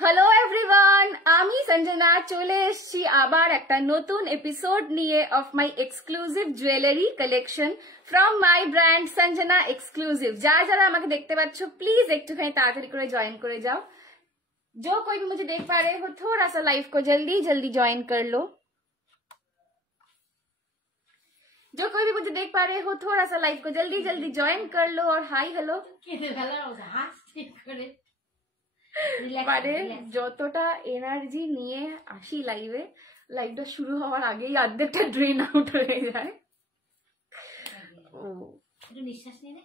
Hello everyone, আমি সঞ্জনা চলে এসেছি আবার একটা নতুন এপিসোড নিয়ে of my exclusive jewellery collection from my brand Sanjana exclusive. যারা যারা আমাকে দেখতে পাচ্ছ প্লিজ একটুখানি তাড়াতাড়ি করে জয়েন করে যাও। जो कोई भी मुझे देख पा रहे हो थोड़ा सा लाइव को जल्दी जल्दी ज्वाइन कर लो। जो कोई भी मुझे देख पा रहे हो थोड़ा सा लाइव को जल्दी जल्दी ज्वाइन कर लो और हाई हेलो। মানে যতটা এনার্জি নিয়ে আসি লাইভে, লাইভটা শুরু হওয়ার আগেই অর্ধেকটা ড্রেন আউট হয়ে যায়। ও একটু নিঃশ্বাস নিয়ে নে,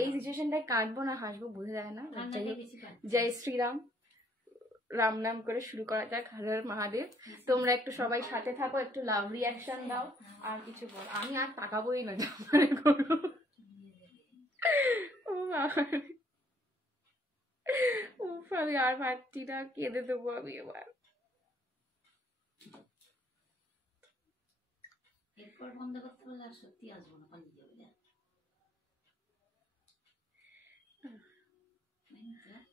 এই সিচুয়েশনটায় কাঁদবো না হাসবো বোঝা যায় না। জয় শ্রীরাম, রাম নাম করে শুরু করা যাক। হর হর মহাদেব। তোমরা একটু সবাই সাথে থাকো, একটু লাভ রিয়াকশন দাও, আর কিছু বল। আমি আর তাকাবোই না করো। আমি আর পারছি না, কেঁদে দেবো আমি এবার। এরপর বন্ধ করতে পারলে আর সত্যি আসবো না, পালিয়ে যাবে।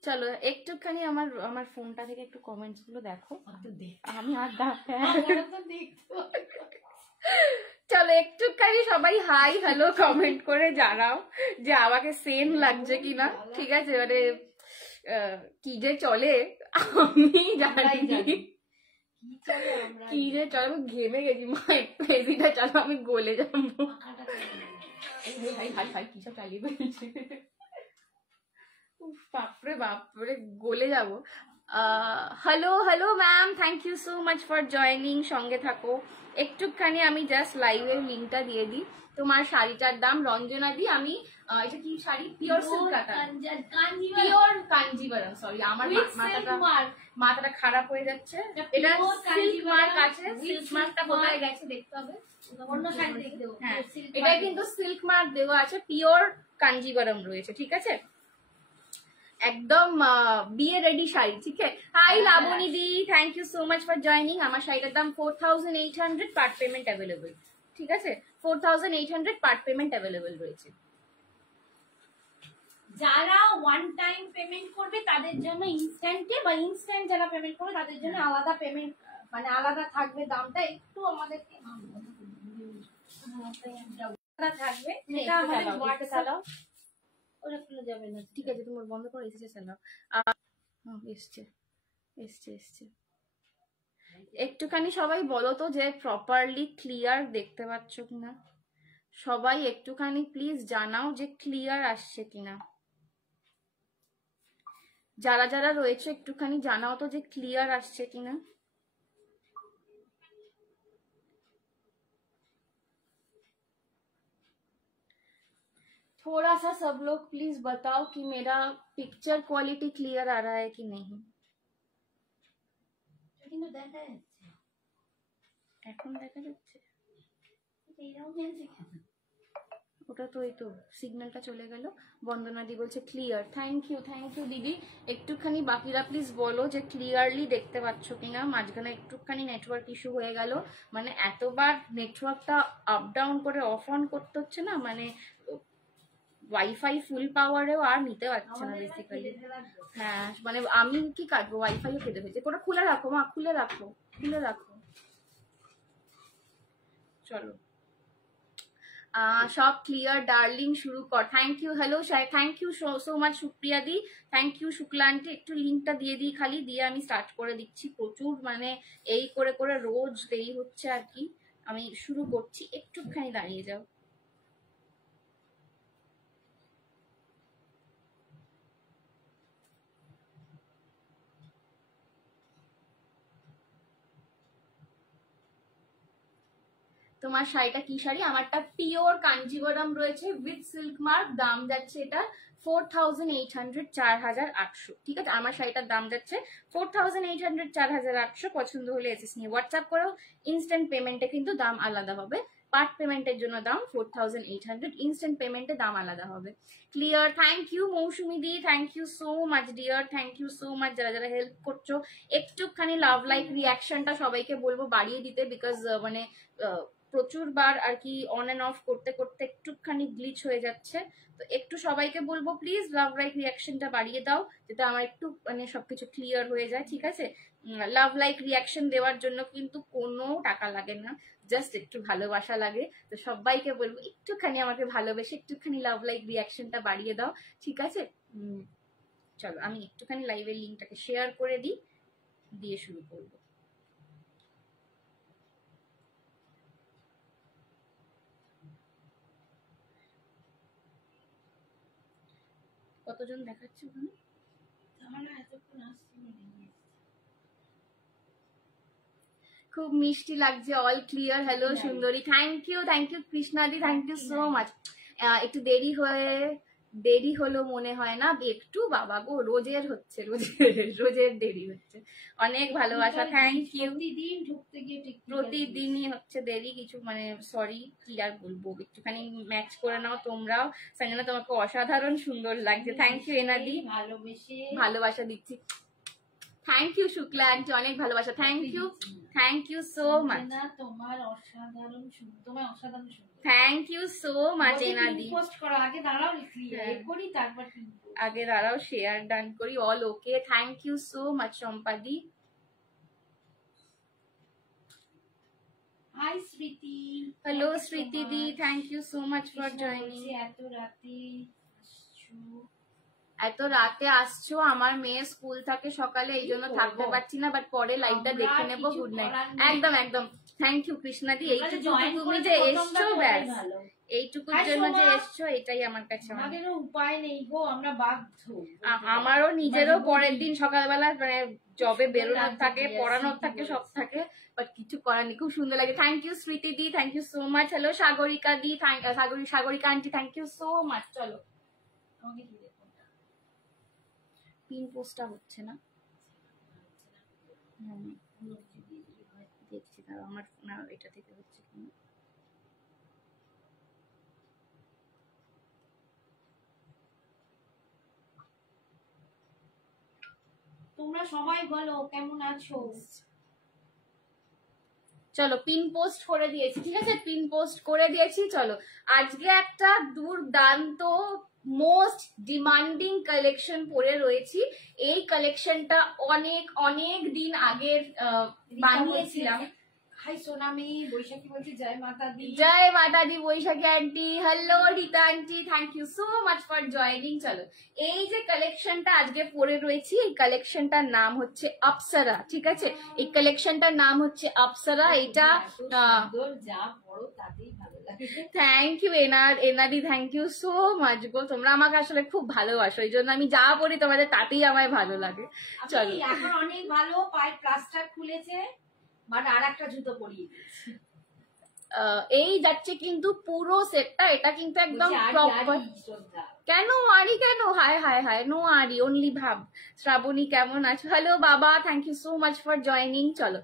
চলো একটুখানি আমার ফোনটা থেকে একটু কমেন্টস গুলো দেখো। আমি আর চলো একটুখানি সবাই হাই হ্যালো কমেন্ট করে জানাও যে আমাকে সেম লাগছে কিনা। ঠিক আছে, মানে কি যে চলে আমি জানি, কি যে চলে। আমি ঘেমে গেছি মা, একটু এদিকটা চলো, আমি গলে যাবো। কি সব চালিয়ে ফেলছে, বাপরে বাপরে গলে যাবো। Hello hello ma'am, thank you so much for joining. সঙ্গে থাকো একটুখানি, আমি জাস্ট লাইভের লিঙ্কটা দিয়ে দিই। তোমার শাড়িটার দাম রঞ্জনা দি, আমি এটা কি শাড়ি? পিওর সিল্ক কাতান, পিওর কাঞ্জিভারাম। সরি, আমার মাথাটা খারাপ হয়ে যাচ্ছে। এটা সিল্ক মার্ক আছে, সিল্ক মার্কটা কোথায় গেছে দেখতে হবে। অন্য শাড়ি দেখে দেবো। হ্যাঁ, এটা কিন্তু সিল্ক মার্ক দেওয়া আছে, পিওর কাঞ্জিভারাম রয়েছে। ঠিক আছে, একদম বিয়ে রেডি শাড়ি। ঠিক আছে। হাই লাবণী দি, thank you so much for joining. আমার শাড়িটার দাম 4800, পার্ট পেমেন্ট অ্যাভেলেবল। ঠিক আছে, 4800 পার্ট পেমেন্ট অ্যাভেলেবল রয়েছে। যারা ওয়ান টাইম পেমেন্ট করবে তাদের জন্য ইনস্ট্যান্টে, বা ইনস্ট্যান্ট যারা পেমেন্ট করবে তাদের জন্য আলাদা পেমেন্ট, মানে আলাদা থাকবে দামটা। একটু আমাদেরকে থাকবে, সেটা আমাদের হোয়াটসঅ্যাপ ওরা খুলে যাবে না। ঠিক আছে, তোমার বন্ধ করে এসেছে স্যালাম। এসছে এসছে এসছে। একটুখানি সবাই বলো তো যে প্রপারলি ক্লিয়ার দেখতে পাচ্ছ কিনা। সবাই একটুখানি প্লিজ জানাও যে ক্লিয়ার আসছে কিনা। যারা যারা রয়েছে একটুখানি জানাও তো যে ক্লিয়ার আসছে কিনা। थोड़ा सा सब लोग प्लीज बताओ कि मेरा पिक्चर क्वालिटी क्लियर आ रहा है कि नहीं। এখন দেখা যাচ্ছে ওটা তো, এই তো সিগন্যালটা চলে গেল। বন্দনা দি বলছে ক্লিয়ার। থ্যাংক ইউ দিদি। একটুখানি বাকিরা প্লিজ বলো যে ক্লিয়ারলি দেখতে পাচ্ছ কিনা। মাঝখানে একটুখানি নেটওয়ার্ক ইস্যু হয়ে গেল, মানে এতবার নেটওয়ার্কটা আপ ডাউন করে অফ অন করতে হচ্ছে না, মানে ওয়াইফাই ফুল পাওয়ারেও আর নিতে পারছে না বেসিক্যালি। হ্যাঁ, মানে আমি কি কাটবো, ওয়াইফাইও কেটে ফেলছে। ওটা খুলে রাখো মা, খুলে রাখো খুলে রাখো। চলো সব ক্লিয়ার ডার্লিং, শুরু কর। Thank you. Hello thank you so much Supriya দি, থ্যাংক ইউ শুক্লা আন্টি। একটু লিঙ্কটা দিয়ে দিই খালি, দিয়ে আমি স্টার্ট করে দিচ্ছি। প্রচুর মানে এই করে করে রোজ দেরি হচ্ছে আর কি। আমি শুরু করছি, একটুখানি দাঁড়িয়ে যাও। তোমার শাড়িটা কি শাড়ি? আমারটা পিওর কাঞ্জিবরম রয়েছে উইথ সিল্ক মার্ক, দাম যাচ্ছে এটা 4800, 4800। ঠিক আছে, আমার শাড়িটার দাম যাচ্ছে 4800, 4800। পছন্দ হলে এসএস নিয়ে হোয়াটসঅ্যাপ করো। ইনস্ট্যান্ট পেমেন্টে কিন্তু দাম আলাদা হবে, পার্ট পেমেন্টের জন্য দাম 4800, ইনস্ট্যান্ট পেমেন্টে দাম আলাদা হবে। ক্লিয়ার? থ্যাংক ইউ মৌসুমি দি, thank you so much dear, thank you so much যারা যারা হেল্প করছো। একটুখানি লাভ লাইক রিয়াকশনটা সবাইকে বলবো বাড়িয়ে দিতে, বিকজ মানে প্রচুর বার আর কি অন অ্যান্ড অফ করতে করতে একটুখানি গ্লিচ হয়ে যাচ্ছে। তো একটু সবাইকে বলবো প্লিজ লাভ লাইক রিয়াকশনটা বাড়িয়ে দাও, যাতে আমার একটু মানে সবকিছু ক্লিয়ার হয়ে যায়। ঠিক আছে, লাভ লাইক রিয়াকশন দেওয়ার জন্য কিন্তু কোনো টাকা লাগে না, জাস্ট একটু ভালোবাসা লাগে। তো সবাইকে বলবো একটুখানি আমাকে ভালোবেসে একটুখানি লাভ লাইক রিয়াকশনটা বাড়িয়ে দাও। ঠিক আছে, চলো আমি একটুখানি লাইভের লিঙ্কটাকে শেয়ার করে দিই, দিয়ে শুরু করবো। কতজন দেখাচ্ছে ওখানে? খুব মিষ্টি লাগছে, অল ক্লিয়ার। হ্যালো সুন্দরী, থ্যাংক ইউ কৃষ্ণাদি, থ্যাংক ইউ সো মাচ। একটু দেরি হলো মনে হয় না একটু, বাবা গো রোজের হচ্ছে, রোজের দেরি হচ্ছে। অনেক ভালোবাসা, থ্যাংক ইউ। প্রতিদিনই হচ্ছে দেরি, কিছু মানে সরি, কি আর বলবো, একটুখানি ম্যাচ করে নাও তোমরাও। সঞ্জনা তোমাকে অসাধারণ সুন্দর লাগছে, থ্যাংক ইউ এনাদি, ভালোবাসা দিচ্ছি। থ্যাংক ইউ শুক্লা আন্টি, অনেক ভালোবাসা, থ্যাংক ইউ সো মাচ। তোমার অসাধারণ সুন্দর, থ্যাংক ইউ সো মাচ এনাদি। আগে দাঁড়াও শেয়ার ডান করি, all okay, thank you so much সম্পাদি। Hi Smriti, hello Smriti di, thank you so much for joining. এত রাতে আসছো, আমার মেয়ে স্কুল থাকে সকালে, এই জন্য থাকতে পারছি না, বাট পরে লাইভটা দেখে নেবো। Good night. একদম একদম, থ্যাংক ইউ কৃষ্ণাদি। এইটুকু তুমি যে এসছো, ব্যাস এইটুকুর জন্য যে এসছো, এটাই আমার কাছে উপায় নেই গো, আমরা বাধ্য। আমারও নিজেরও পরের দিন সকালবেলা মানে জবে বেরোনোর থাকে, পড়ানোর থাকে, সব থাকে, বাট কিছু করার নেই। খুব সুন্দর লাগে, thank you Smriti di, thank you so much. Hello Sagarika di, Sagarika aunty, thank you so much. চলো পিন পোস্টটা হচ্ছে না, দেখছি তাও আমার ফোন এটা থেকে হচ্ছে কিনা। তোমরা সবাই বলো কেমন আছো। চলো পিন পোস্ট করে দিয়েছি, ঠিক আছে, পিন পোস্ট করে দিয়েছি। চলো আজকে একটা দুর্দান্ত মোস্ট ডিমান্ডিং কালেকশন পরে রয়েছি। এই কালেকশনটা অনেক অনেক দিন আগের বানিয়েছিলাম। হাই সোনামি, বৈশাখী বলছি জয় Mata Di. Jai Mata Di Baishakhi aunty, hello Rita aunty, thank you so much for joining. চলো এই যে কালেকশনটা আজকে পরে রয়েছি, এই কালেকশনটার নাম হচ্ছে অপ্সরা। ঠিক আছে, এই কালেকশনটার নাম হচ্ছে অপ্সরা। এটা যা পড়ো তাতেই ভালো লাগে। থ্যাংক ইউ এনাদি, থ্যাংক ইউ সো মাচ গো, তোমরা আমাকে আসলে খুব ভালোবাসো, এই জন্য আমি যা পড়ি তোমাদের তাতেই আমায় ভালো লাগে। চলো এখন অনেক ভালো, পায়ের প্লাস্টার খুলেছে, বাট আর একটা জুতো পরিয়ে দিয়েছি। এই যাচ্ছে কিন্তু পুরো সেটটা, এটা কিন্তু একদম প্রপার। কেন আরি, কেন হায় হায় হায়, নো আরি, অনলি ভাব। শ্রাবণী কেমন আছো? হ্যালো বাবা, thank you so much for joining. চলো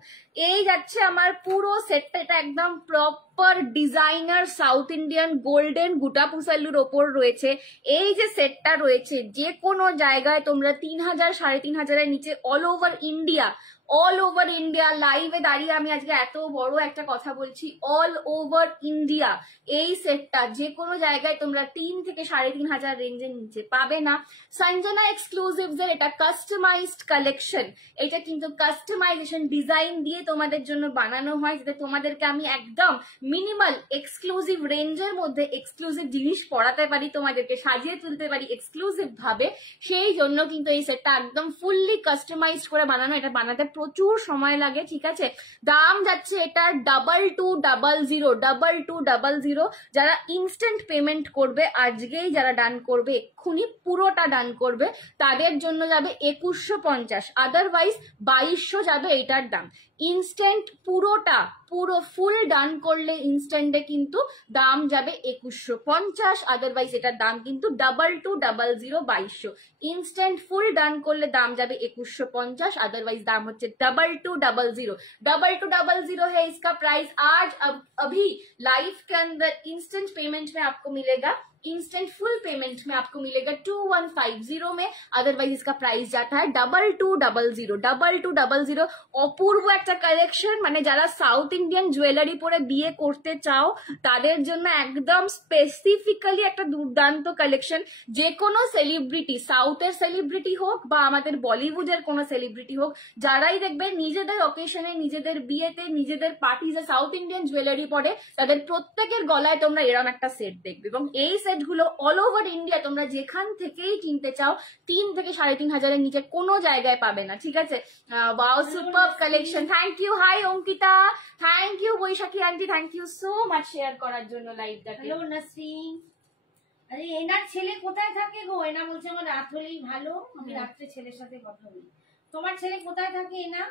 এই যাচ্ছে আমার পুরো সেটটা, এটা একদম proper designer south Indian golden gutta পুসালুর ওপর রয়েছে। এই যে সেটটা রয়েছে, যে কোনো জায়গায় তোমরা 3000, 3500 নিচে অল ওভার ইন্ডিয়া লাইভে দাঁড়িয়ে আমি আজকে এত বড় একটা কথা বলছি, অল ওভার ইন্ডিয়া এই সেটটা যে কোনো জায়গায় তোমরা 3 থেকে 3500 রেঞ্জের নিচে পাবে না। সঞ্জনা এক্সক্লুসিভস এর এটা কাস্টমাইজড কালেকশন, এটা কিন্তু কাস্টমাইজেশন ডিজাইন দিয়ে তোমাদের জন্য বানানো হয়, যাতে তোমাদেরকে আমি একদম মিনিমাল এক্সক্লুসিভ রেঞ্জের মধ্যে এক্সক্লুসিভ জিনিস পড়াতে পারি, তোমাদেরকে সাজিয়ে তুলতে পারি এক্সক্লুসিভ ভাবে। সেই জন্য কিন্তু এই সেটটা একদম ফুললি কাস্টমাইজড করে বানানো, এটা বানাতে প্রচুর সময় লাগে। ঠিক আছে, দাম যাচ্ছে এটার 2200। যারা ইনস্ট্যান্ট পেমেন্ট করবে আজকেই, যারা ডান করবে এক্ষুনি পুরোটা ডান করবে তাদের জন্য যাবে 2150, আদারওয়াইজ 2200 যাবে এটার দাম। ইনস্ট্যান্ট পুরোটা পুরো ফুল ডান করলে ইনস্ট্যান্টে কিন্তু দাম যাবে 2150, আদারওয়াইজ এটার দাম কিন্তু 2200 2200। ইনস্ট্যান্ট ফুল ডান করলে দাম যাবে 2150, अदरवाइज दाम होच्छे 2200। 2200 है इसका प्राइस। आज अभी लाइव के अंदर इंस्टेंट पेमेंट में आपको मिलेगा, इंस्टेंट फुल पेमेंट में आपको मिलेगा 2150 में, अदरवाइज इसका प्राइस जाता है 2200। অপূর্ব একটা কালেকশন, মানে যারা সাউথ ইন্ডিয়ান জুয়েলারি পরে বিয়ে করতে চাও তাদের জন্য একদম স্পেসিফিক্যালি একটা দুর্দান্ত কালেকশন। যে কোনো সেলিব্রিটি, সাউথের সেলিব্রিটি হোক বা আমাদের বলিউডের কোনো সেলিব্রিটি হোক, যারাই দেখবে নিজেদের অকেশনে, নিজেদের বিয়েতে, নিজেদের পার্টিতে সাউথ ইন্ডিয়ান জুয়েলারি পরে, তাদের প্রত্যেকের গলায় তোমরা এরকম একটা সেট দেখবে। এবং এই সেটগুলো অল ওভার ইন্ডিয়া তোমরা যেখান থেকেই কিনতে চাও 3 থেকে 3500 এর নিচে কোনো জায়গায় পাবে না, ঠিক আছে? Wow, superb collection. Thank you, hi Ankita, thank you Baishakhi aunty, thank you so much share করার জন্য লাইভটাকে। হ্যালো নাসরিন, আরে এনার ছেলে কোথায় থাকে গো? এনা বলছে আমার রাত হলেই ভালো, আমি রাত্রে ছেলের সাথে কথা বলি। তোমার ছেলে কোথায় থাকে এনা?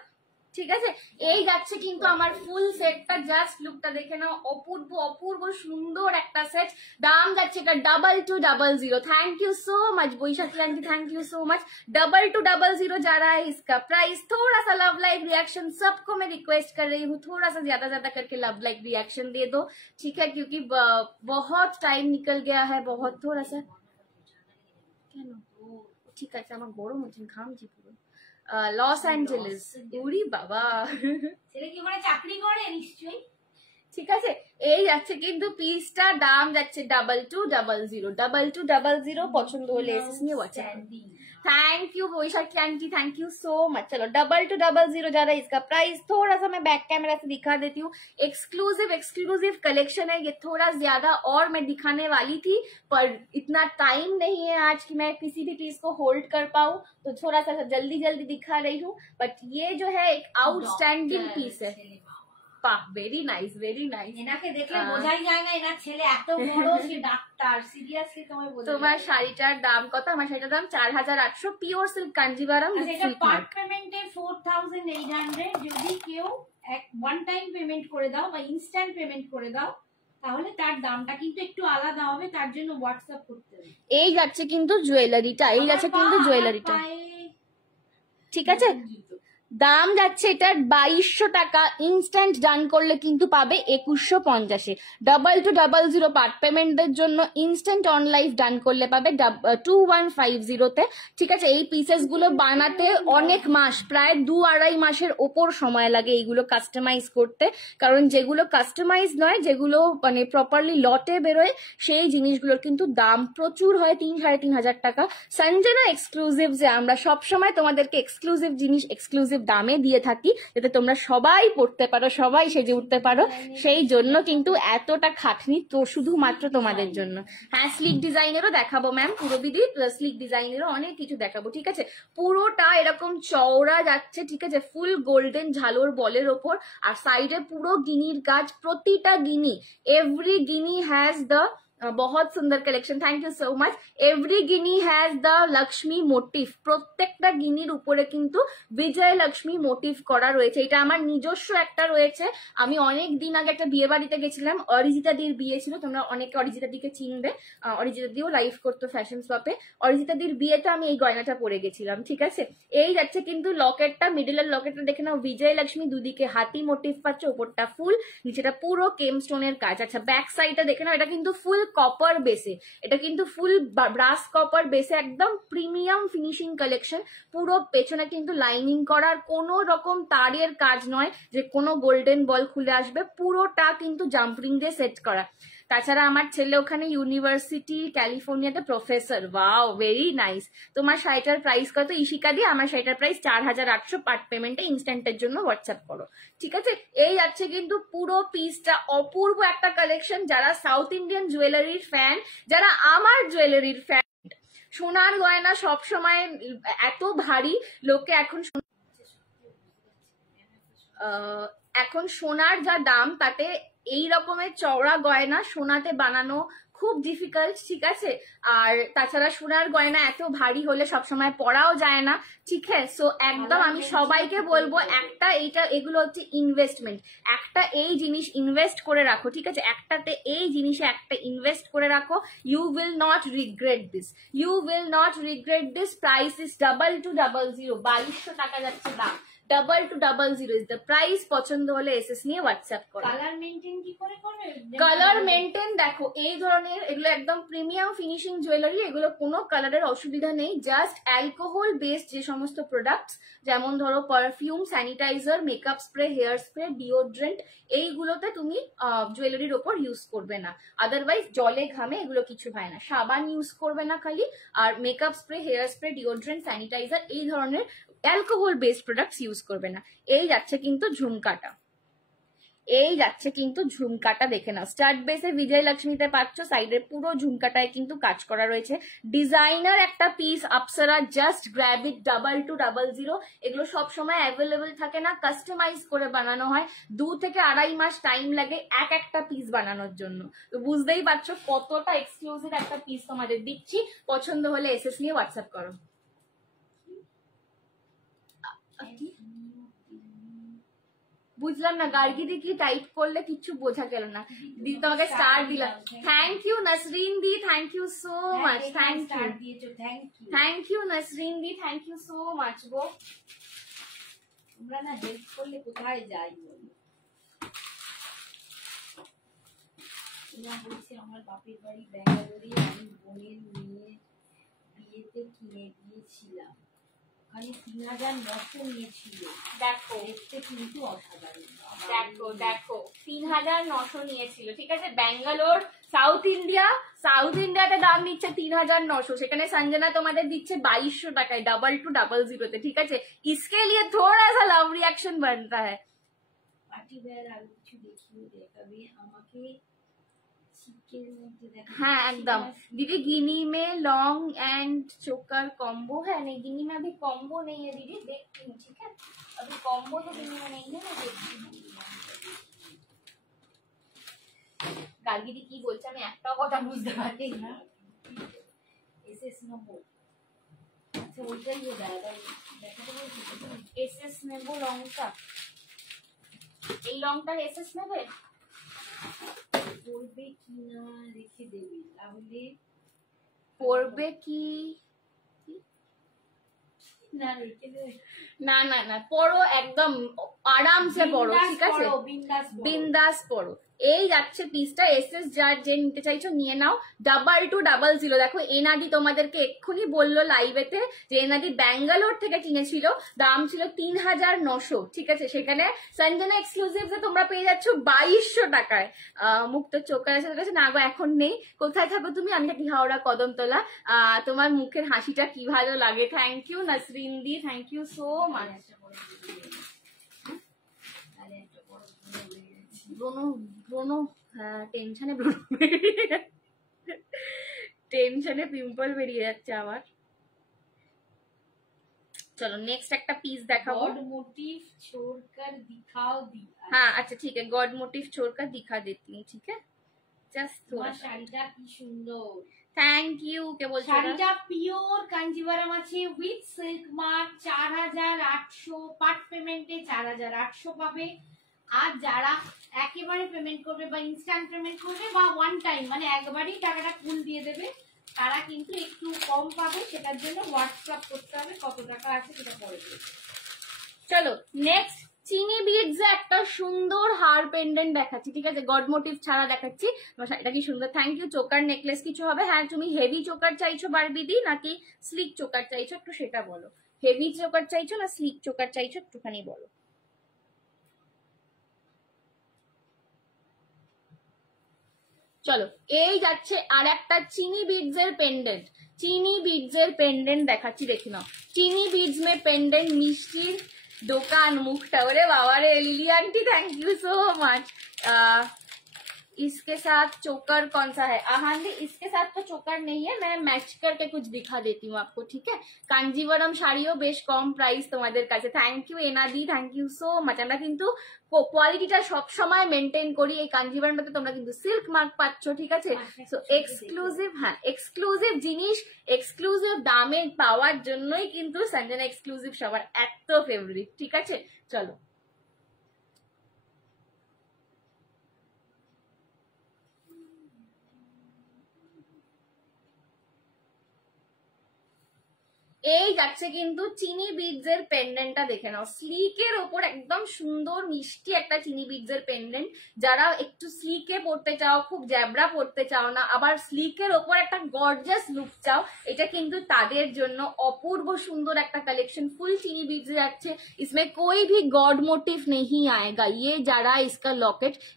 ঠিক আছে, এই যাচ্ছে কিন্তু আমার ফুল সেটটা, জাস্ট লুকটা দেখে নাও, অপূর্ব অপূর্ব সুন্দর একটা সেট। দাম যাচ্ছে এটা 2200। Thank you so much Baishakhi aunty, thank you so much. 2200 जा रहा है इसका प्राइस। थोड़ा सा लव लाइक रिएक्शन, सबको मैं रिक्वेस्ट कर रही हूँ, थोड़ा सा ज्यादा करके लव लाइक रिएक्शन दे दो, ठीक है? क्योंकि बहुत टाइम निकल गया है, बहुत थोड़ा सा কেন ঠিক আছে, আমার গরম হচ্ছে, ঘামছি পুরো। লস অ্যাঞ্জেলেস, উড়ি বাবা, ছেলে কি করে চাকরি করে নিশ্চয়ই। ঠিক আছে, এই যাচ্ছে কিন্তু পিসটা, দাম যাচ্ছে 2200। পছন্দ হলে এসএস নিয়ে WhatsApp. Thank you Baishakhi aunty, thank you so much. चलो 2200 जा रहा है इसका प्राइस। थोड़ा सा मैं बैक कैमरा से दिखा देती हूँ, एक्सक्लूसिव कलेक्शन है ये, थोड़ा ज्यादा और मैं दिखाने वाली थी पर इतना टाइम नहीं है आज कि मैं किसी भी पीस को होल्ड कर पाऊँ, तो थोड़ा सा जल्दी दिखा रही हूँ। बट ये जो है एक आउटस्टैंडिंग पीस है, वेरी नाइस, वेरी नाइस। এনাকে দেখলে বোঝাই যায় না এনার ছেলে এত বড়, সে ডাক্তার, সিরিয়াসলি তোমায় বলতে। তোমার শাড়িটার দাম কত? আমার শাড়িটার দাম 4800, পিওর সিল্ক কাঞ্জিভারাম। এটা পার্ট পেমেন্টে 4800। যদি কেউ এক ওয়ান টাইম পেমেন্ট করে দাও বা ইনস্ট্যান্ট পেমেন্ট করে দাও তাহলে তার দামটা কিন্তু একটু আলাদা হবে, তার জন্য হোয়াটসঅ্যাপ করতে হবে। এই যাচ্ছে কিন্তু জুয়েলারিটা, এই যাচ্ছে কিন্তু জুয়েলারিটা, ঠিক আছে? দাম যাচ্ছে এটার 2200 টাকা, ইনস্ট্যান্ট ডান করলে কিন্তু পাবে 2150। 2200 পার্ট পেমেন্টের জন্য, ইনস্ট্যান্ট অন লাইফ ডান করলে পাবে 2150 তে, ঠিক আছে? এই পিসেস গুলো বানাতে অনেক মাস, প্রায় 2-2.5 মাসের ওপর সময় লাগে এইগুলো কাস্টমাইজ করতে, কারণ যেগুলো কাস্টমাইজ নয়, যেগুলো মানে প্রপারলি লটে বেরোয়, সেই জিনিসগুলোর কিন্তু দাম প্রচুর হয়, 3-3500 টাকা। সঞ্জনা এক্সক্লুসিভ যে আমরা সবসময় তোমাদেরকে এক্সক্লুসিভ জিনিস এক্সক্লুসিভ দামে দিয়ে থাকি, যাতে তোমরা সবাই পড়তে পারো, সবাই সেজে উঠতে পারো, সেই জন্য কিন্তু এতটা খাটনি তো শুধুমাত্র তোমাদের জন্য। হ্যাঁ, স্লিক ডিজাইনেরও দেখাবো ম্যাম, পুরো দিদি স্লিক ডিজাইনেরও অনেক কিছু দেখাবো, ঠিক আছে? পুরোটা এরকম চওড়া যাচ্ছে, ঠিক আছে? ফুল গোল্ডেন ঝালোর বলের ওপর, আর সাইডে পুরো গিনির কাজ, প্রতিটা guinea, every guinea has the बहुत সুন্দর collection. Thank you so much. Every guinea has the Lakshmi motif, প্রত্যেকটা গিনির উপরে কিন্তু বিজয় লক্ষ্মী মোটিভ করা রয়েছে। এটা আমার নিজস্ব একটা রয়েছে, আমি অনেক দিন আগে একটা বিয়ে বাড়িতে গেছিলাম, অরিজিতা দির বিয়ে ছিল, তোমরা অনেকে অরিজিতা দিকে চিনবে, অরিজিতা দিও লাইভ করতো ফ্যাশন শপে। অরিজিতা দির বিয়েতে আমি এই গয়নাটা পরে গেছিলাম, ঠিক আছে? এই যাচ্ছে কিন্তু লকেটটা, মিডিলের লকেটটা দেখে নাও, বিজয় লক্ষ্মী, দুদিকে হাতি মোটিভ পাচ্ছে, ওপরটা ফুল, নিচেটা পুরো কেম স্টোনের কাজ। আচ্ছা, ব্যাক সাইডটা দেখে নাও, এটা কিন্তু ফুল কপার বেসে, এটা কিন্তু ফুল ব্রাস কপার বেসে, একদম প্রিমিয়াম ফিনিশিং কালেকশন। পুরো পেছনে কিন্তু লাইনিং করার, কোনো রকম তারের কাজ নয় যে কোনো গোল্ডেন বল খুলে আসবে, পুরোটা কিন্তু জাম্পরিং দিয়ে সেট করা। তাছাড়া আমার ছেলে ওখানে ইউনিভার্সিটি ক্যালিফোর্নিয়াতে প্রফেসর। Wow, very nice. তোমার শাড়িটার প্রাইস কত ইশিকা দিয়ে? আমার শাড়িটার প্রাইস 4800, পার্ট পেমেন্টে ইনস্ট্যান্টের জন্য হোয়াটসঅ্যাপ করো, ঠিক আছে? এই যাচ্ছে কিন্তু পুরো পিসটা, অপূর্ব একটা কালেকশন। যারা সাউথ ইন্ডিয়ান জুয়েলারির ফ্যান, যারা আমার জুয়েলারির ফ্যান, সোনার গয়না সবসময় এত ভারী, লোকে এখন সোনার যা দাম, তাতে এই রকমের চওড়া গয়না সোনাতে বানানো খুব ডিফিকাল্ট, ঠিক আছে। আর তাছাড়া সোনার গয়না এত ভারী হলে সবসময় পরাও যায় না, ঠিক আছে। সো একদম আমি সবাইকে বলবো একটা এগুলো হচ্ছে ইনভেস্টমেন্ট, একটা এই জিনিস ইনভেস্ট করে রাখো, ঠিক আছে। একটাতে এই জিনিসে একটা ইনভেস্ট করে রাখো, you will not regret this, you will not regret this. Price is 2200, 2200 টাকা যাচ্ছে দাম, 2200 ইজ দ্য প্রাইস। পছন্দ হলে এসএস নিয়ে হোয়াটসঅ্যাপ করো। কালার মেইনটেইন কি করে করবে? কালার মেনটেন দেখো, এই ধরনের এগুলো একদম প্রিমিয়াম ফিনিশিং জুয়েলারি, এগুলো কোনো কালারের অসুবিধা নেই। জাস্ট অ্যালকোহল বেসড যে সমস্ত প্রোডাক্টস, যেমন ধরো perfume, sanitiser, makeup spray, hair spray, deodorant, এইগুলোতে তুমি জুয়েলারির ওপর ইউজ করবে না। আদারওয়াইজ জলে ঘামে এগুলো কিছু হয় না। সাবান ইউজ করবে না খালি, আর makeup spray, hair spray, deodorant, sanitiser এই ধরনের অ্যালকোহল বেসড প্রোডাক্টস ইউজ করবে না। এই যাচ্ছে কিন্তু ঝুমকাটা, এই যাচ্ছে কিন্তু ঝুমকাটা, দেখে নাও। স্টার্ট বেসে বিজয়লক্ষ্মীতে পাচ্ছ, সাইডের পুরো ঝুমকাটায় কিন্তু কাজ করা রয়েছে। ডিজাইনার একটা পিস, আপসারা, জাস্ট গ্র্যাব ইট, 2200। এগুলো সব সময় অ্যাভেলেবেল থাকে না, কাস্টমাইজ করে বানানো হয়, 2 থেকে 2.5 মাস টাইম লাগে একটা পিস বানানোর জন্য। তো বুঝতেই পারছো কতটা এক্সক্লুসিভ একটা পিস তোমাদের দিচ্ছি। পছন্দ হলে এসএস নিয়ে হোয়াটসঅ্যাপ করো। বুঝলাম না, গার্গিদি কি টাইপ করলে কিছু বোঝা গেল না। দিদি তোমাকে স্টার দিলাম, thank you Nasrin the, thank you so much, thank you, thank you Nasrin the, thank you so much গো। তোমরা না হেল্প করলে কোথায় যাই বলো। বলছি আমার বাপের বাড়ি ব্যাঙ্গালোরে, আমি বোনের মেয়ে বিয়েতে কিনে দিয়েছিলাম, ওখানে 3900 নিয়েছিল। দেখো দেখতে কিন্তু অসাধারণ। দেখো দেখো 3900 নিয়েছিল, ঠিক আছে। ব্যাঙ্গালোর, সাউথ ইন্ডিয়াতে দাম নিচ্ছে 3900, সেখানে সঞ্জনা তোমাদের দিচ্ছে 2200 টাকায়, 2200 ঠিক আছে। इसके लिए थोड़ा सा लव रिएक्शन बनता है। পার্টি ওয়্যার আর কিছু দেখাবে আমাকে। हाँ एकदम दीदी, गिनी में लॉन्ग एंड चोकर कॉम्बो है? नहीं, गिनी में अभी कॉम्बो नहीं है दीदी, देखती हूँ, ठीक है। अभी कॉम्बो तो गिनी में नहीं है, मैं देखती हूँ। गार्गी दी की बोलছে আমি একটা কথা বুঝতে পারছি না। এসএস নেবো, আচ্ছা ওইটাই হয়ে যায়। দেখাতে বলছি এসএস নেব লংটা, এই লংটার এসএস নেবে? পড়বে কি না রেখে দেবে, তাহলে পড়বে কি না রেখে দেবে। না না না, পড়ো, একদম আরামসে পড়ো, ঠিক আছে, বিন্দাস পড়ো। এই যাচ্ছে পিসটা, এসএস যার যে নিতে চাইছো নিয়ে নাও, 2200। দেখো এনাদি তোমাদেরকে এক্ষুনি বললো লাইভেতে যে এনাদি ব্যাঙ্গালোর থেকে কিনেছিল, দাম ছিল 3900, ঠিক আছে। সেখানে সঞ্জনা এক্সক্লুসিভে তোমরা পেয়ে যাচ্ছ 2200 টাকায়। মুখ তো চোখের কাছে না গো, এখন নেই। কোথায় থাকো তুমি? আমি থাকি হাওড়া কদমতলা। তোমার মুখের হাসিটা কি ভালো লাগে। Thank you Nasrin the, thank you so much. টেনশনে পিম্পল বেরিয়ে যাচ্ছে আমার। चलो नेक्स्ट একটা পিস দেখাবো। गॉड मोटिव छोड़कर दिखाओ दी। हाँ अच्छा ठीक है, गॉड मोटिव छोड़कर दिखा देती हूँ, ठीक है। জাস্ট তোমার শাড়িটা কি সুন্দর। Thank you. কে বলছো? শাড়িটা পিওর কাঞ্জিভারাম আছে উইথ সিল্ক মার্ক, 4800 পার্ট পেমেন্টে 4800 পাবে। আর যারা একেবারে পেমেন্ট করবে বা ইনস্ট্যান্ট পেমেন্ট করবে বা ওয়ান টাইম মানে একবারেই টাকাটা ফুল দিয়ে দেবে, তারা কিন্তু একটু কম পাবে। সেটার জন্য হোয়াটসঅ্যাপ করতে হবে, কত টাকা আছে সেটা পরে দেবে। চলো নেক্সট চিনি বিডস এ একটা সুন্দর হার পেন্ডেন্ট দেখাচ্ছি, ঠিক আছে। গড মোটিভ ছাড়া দেখাচ্ছি, এটা কি সুন্দর। Thank you. চোকার নেকলেস কিছু হবে? হ্যাঁ, তুমি হেভি চোকার চাইছো বারবিদি নাকি স্লিক চোকার চাইছো, একটু সেটা বলো। হেভি চোকার চাইছো না স্লিক চোকার চাইছো, একটুখানি বলো। চলো এই যাচ্ছে আর একটা চিনি বিডস এর পেন্ডেন্ট, চিনি বিডস এর পেন্ডেন্ট দেখাচ্ছি, দেখি নাও। চিনি বিডস মে পেন্ডেন্ট, মিষ্টির দোকান মুখটা, ওরে বাবা রে Lily aunty, thank you so much. इसके साथ चोकर कौन सा है? आहांदी इसके साथ तो चोकर नहीं है, मैं मैच करके कुछ दिखा देती हूँ आपको, ठीक है? कांजीवरम শাড়িও বেশ কম প্রাইস তোমাদের কাছে। থ্যাংক ইউ এনাদি, থ্যাংক ইউ সো মাচ। আমরা কিন্তু কোয়ালিটিটা সব সময় মেনটেন করি। এই কাঞ্জিভারমটাতে তোমরা কিন্তু সিল্ক মার্ক পাচ্ছ, ঠিক আছে? সো এক্সক্লুসিভ, হ্যাঁ এক্সক্লুসিভ জিনিস এক্সক্লুসিভ দামে পাওয়ার জন্যই কিন্তু সঞ্জনা এক্সক্লুসিভ সবার এত ফেভারিট, ঠিক আছে? চলো এই যাচ্ছে কিন্তু চিনি বিডস এর পেন্ডেন্টটা দেখে নাও, স্লিকের ওপর একদম সুন্দর মিষ্টি একটা চিনি বিডস এর পেন্ডেন্ট। যারা একটু স্লিকে পড়তে চাও, খুব জ্যাবরা পড়তে চাও না, আবার স্লিকের ওপর একটা গর্জাস লুক চাও, এটা কিন্তু তাদের জন্য অপূর্ব সুন্দর একটা कलेक्शन। फुल चीनी बीड्स যাচ্ছে, इसमें कोई भी गॉड मोटिव नहीं आएगा। ये जरा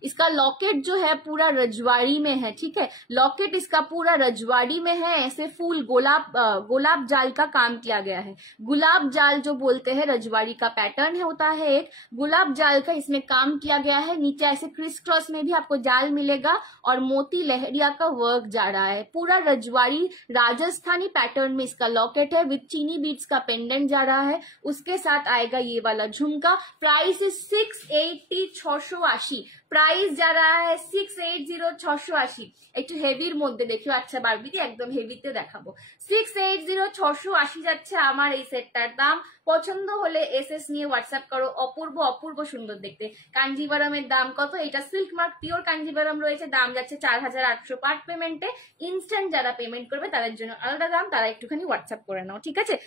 इसका लॉकेट जो है पूरा रजवाड़ी में है, ठीक है? लॉकेट इसका पूरा रजवाड़ी में है। ऐसे फूल गुलाब जाल का काम किया गया है। गुलाब जाल जो बोलते हैं रजवाड़ी का पैटर्न है, होता है एक गुलाब जाल का, इसमें काम किया गया है। नीचे ऐसे क्रिस क्रॉस में भी आपको जाल मिलेगा और मोती लहरिया का वर्क जा रहा है। पूरा रजवाड़ी राजस्थानी पैटर्न में इसका लॉकेट है विद चीनी बीड्स का पेंडेंट जा रहा है। उसके साथ आएगा ये वाला झुमका। प्राइस इज 680 680, প্রাইস যারা है 680 680। একটু হেভির মধ্যে দেখিও, আচ্ছা বারবিদি একদম হেভিতে দেখাবো। 680 680 যাচ্ছে আমার এই সেটটার দাম। পছন্দ হলে এসএস নিয়ে হোয়াটসঅ্যাপ করো। অপূর্ব অপূর্ব সুন্দর দেখতে। কাঞ্জিভারমের দাম কত? এটা সিল্ক মার্ক পিওর কাঞ্জিভারম রয়েছে, দাম যাচ্ছে 4800 পার্ট পেমেন্টে। ইনস্ট্যান্ট যারা পেমেন্ট করবে তাদের জন্য আলাদা দাম, তারা একটুখানি হোয়াটসঅ্যাপ করে নাও, ঠিক আছে?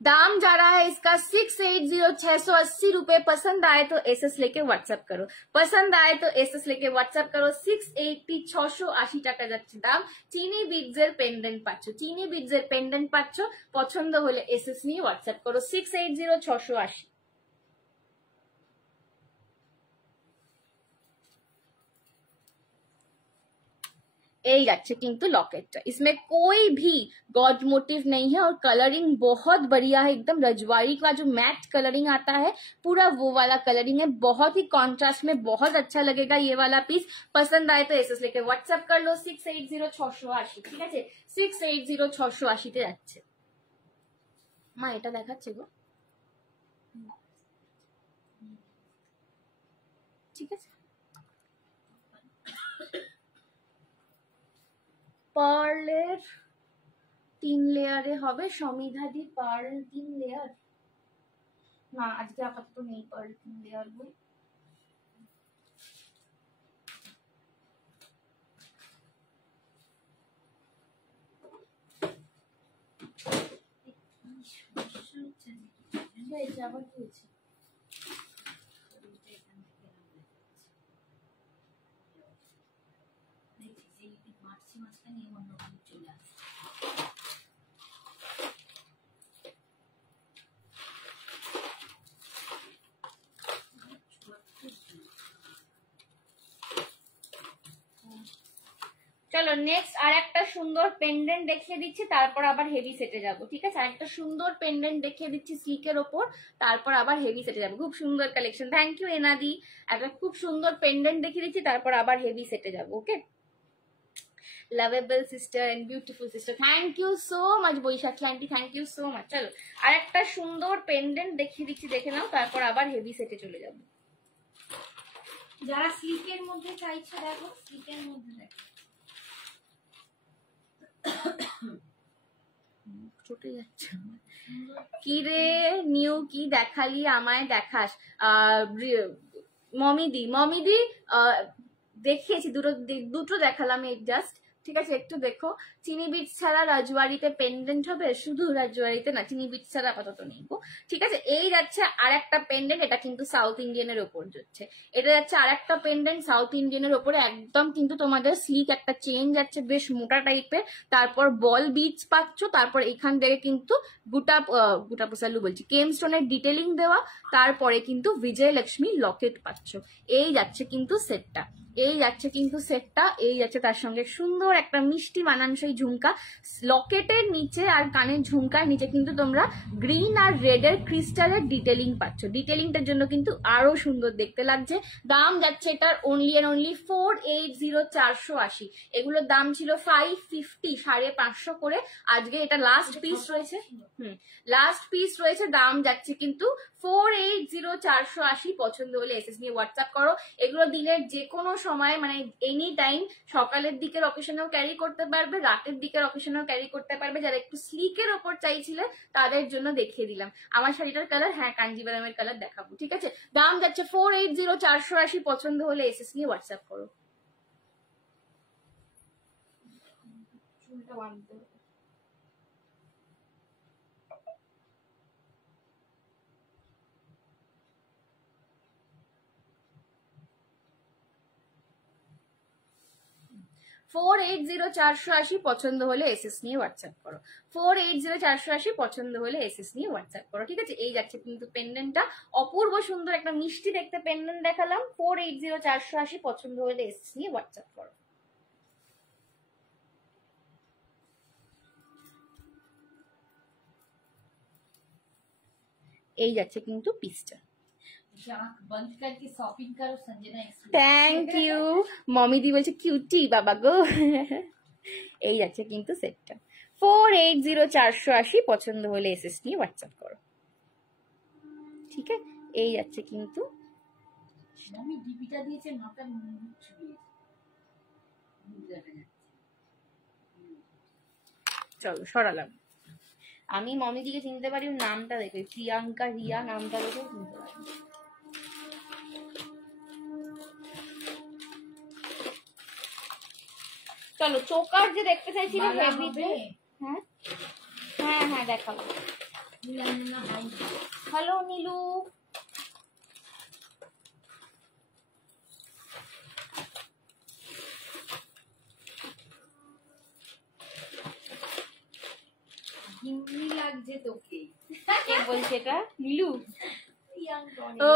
दाम जा रहा है इसका 680 680 रुपए। पसंद आए तो एसएस लेके व्हाट्सएप करो, पसंद आए तो एसएस लेके व्हाट्सएप करो। 680 680 টাকা যাচ্ছে দাম। চিনি বিডস এর পেন্ডেন্ট পাচ্ছ, চিনি বিডস এর পেন্ডেন্ট পাচ্ছ। পছন্দ হলে এসএস নিয়ে হোয়াটসঅ্যাপ করো 680 680। यही जाच्छे किंतु लॉकेट, इसमें कोई भी गॉड मोटिव नहीं है और कलरिंग बहुत बढ़िया है। एकदम रजवाड़ी का जो मैट कलरिंग आता है पूरा वो वाला कलरिंग है, बहुत ही कॉन्ट्रास्ट में बहुत अच्छा लगेगा ये वाला पीस। पसंद आए तो एसएस लेके व्हाट्सएप कर लो 680 680, ठीक है? 680 680 তে যাচ্ছে। মা এটা দেখাচ্ছে গো, ঠিক আছে? পার্লের 3 লেয়ারে হবে সমিধাদি। পার্ল 3 লেয়ার না, আজকে আপাতত নেই পার্ল 3 লেয়ার বই। আবার কি হয়েছে? চলো নেক্সট আর একটা সুন্দর পেন্ডেন্ট দেখিয়ে দিচ্ছি, তারপর আবার হেভি সেটে যাব, ঠিক আছে? আর একটা সুন্দর পেন্ডেন্ট দেখিয়ে দিচ্ছি স্লিকের ওপর, তারপর আবার হেভি সেটে যাব। খুব সুন্দর কালেকশন, থ্যাংক ইউ এনাদি। একটা খুব সুন্দর পেন্ডেন্ট দেখিয়ে দিচ্ছি, তারপর আবার হেভি সেটে যাব। Okay, lovable sister and beautiful sister, thank you so much. Baishakhi aunty, thank you so much. চলো আর একটা সুন্দর পেন্ডেন্ট দেখিয়ে দিচ্ছি, দেখে নাও, তারপর আবার হেভি সেটে চলে যাব। যারা স্লিকের মধ্যে চাইছে দেখো, স্লিকের মধ্যে দেখো। চটে যাচ্ছে কি রে নিউ, কি দেখালি আমায় দেখাস? মমিদি দেখিয়েছি, দুটো দেখালাম জাস্ট, ঠিক আছে? একটু দেখো। চিনি বিটস ছাড়া রাজওয়াড়িতে পেন্ডেন্ট হবে? শুধু রাজওয়াড়িতে না, চিনি বিটস ছাড়া আপাতত নেই গো, ঠিক আছে? এই যাচ্ছে আর একটা পেন্ডেন্ট, এটা কিন্তু সাউথ ইন্ডিয়ানের ওপর যাচ্ছে। এটা যাচ্ছে আর একটা পেন্ডেন্ট সাউথ ইন্ডিয়ানের ওপরে, একদম কিন্তু তোমাদের স্লিক একটা চেন যাচ্ছে, বেশ মোটা টাইপের। তারপর বল বিটস পাচ্ছ, তারপর এখান থেকে কিন্তু গুটা পোসালু বলছি, কেম স্টোনের ডিটেলিং দেওয়া, তারপরে কিন্তু বিজয়লক্ষ্মী লকেট পাচ্ছ। এই যাচ্ছে কিন্তু সেটটা, এই যাচ্ছে কিন্তু সেটটা, এই যাচ্ছে তার সঙ্গে সুন্দর একটা মিষ্টি মানানসই ঝুমকা, লকেটের নিচে আর কানের ঝুমকার নিচে কিন্তু তোমরা গ্রিন আর রেড এর ক্রিস্টালের ডিটেলিং পাচ্ছ। ডিটেলিংটার জন্য কিন্তু আরো সুন্দর দেখতে লাগছে। দাম যাচ্ছে এটার অনলি এন্ড অনলি 480, 480। এগুলোর দাম ছিল 550, 550 করে। আজকে এটা লাস্ট পিস রয়েছে, লাস্ট পিস রয়েছে। দাম যাচ্ছে কিন্তু 480, 480। পছন্দ হলে এসএস নিয়ে হোয়াটসঅ্যাপ করো। এগুলো দিনের যে কোনো সময় মানে এনি টাইম, সকালের দিকের অকেশনেও ক্যারি করতে পারবে, রাতের দিকের অকেশনেও ক্যারি করতে পারবে। যারা একটু স্লিকের ওপর চাইছিলে তাদের জন্য দেখিয়ে দিলাম। আমার শাড়িটার কালার, হ্যাঁ কাঞ্জিভারামের কালার দেখাবো, ঠিক আছে। দাম যাচ্ছে 480, 480। পছন্দ হলে এসএস নিয়ে হোয়াটসঅ্যাপ করো। চুলটা বাঁধতে হবে। 480, 480। পছন্দ হলে এসএস নিয়ে হোয়াটসঅ্যাপ করো। 480, 480। পছন্দ হলে এসএস নিয়ে হোয়াটসঅ্যাপ করো, ঠিক আছে। এই যাচ্ছে কিন্তু পেন্ডেন্টটা, অপূর্ব সুন্দর একটা মিষ্টি দেখতে পেন্ডেন্ট দেখালাম। 480, 480। পছন্দ হলে এসএস নিয়ে হোয়াটসঅ্যাপ করো। এই যাচ্ছে কিন্তু পিসটা। बंद करके शॉपिंग करो संजना। থ্যাংক ইউ মমি দি বলছে কিউটি বাবা গো। এই যাচ্ছে কিন্তু সেটটা 480, 480। পছন্দ হলে এসএস নিয়ে হোয়াটসঅ্যাপ করো, ঠিক আছে। এই যাচ্ছে কিন্তু মমি ডিপিটা দিয়েছে, মাথা মুখ ছুঁয়ে দেখা যাচ্ছে। চলো সরালাম। আমি মমি দিকে চিনতে পারি নামটা দেখে, প্রিয়াঙ্কা রিয়া নামটা দেখে চিনতে পারি। চলো চোকার যে দেখতে চাইছিলে হেভিতে, হ্যাঁ হ্যাঁ হ্যাঁ দেখাবো। হ্যালো নীলু, হিন্দি লাগছে তোকে। কে বলছে এটা? নীলু? প্রিয়াঙ্কা ও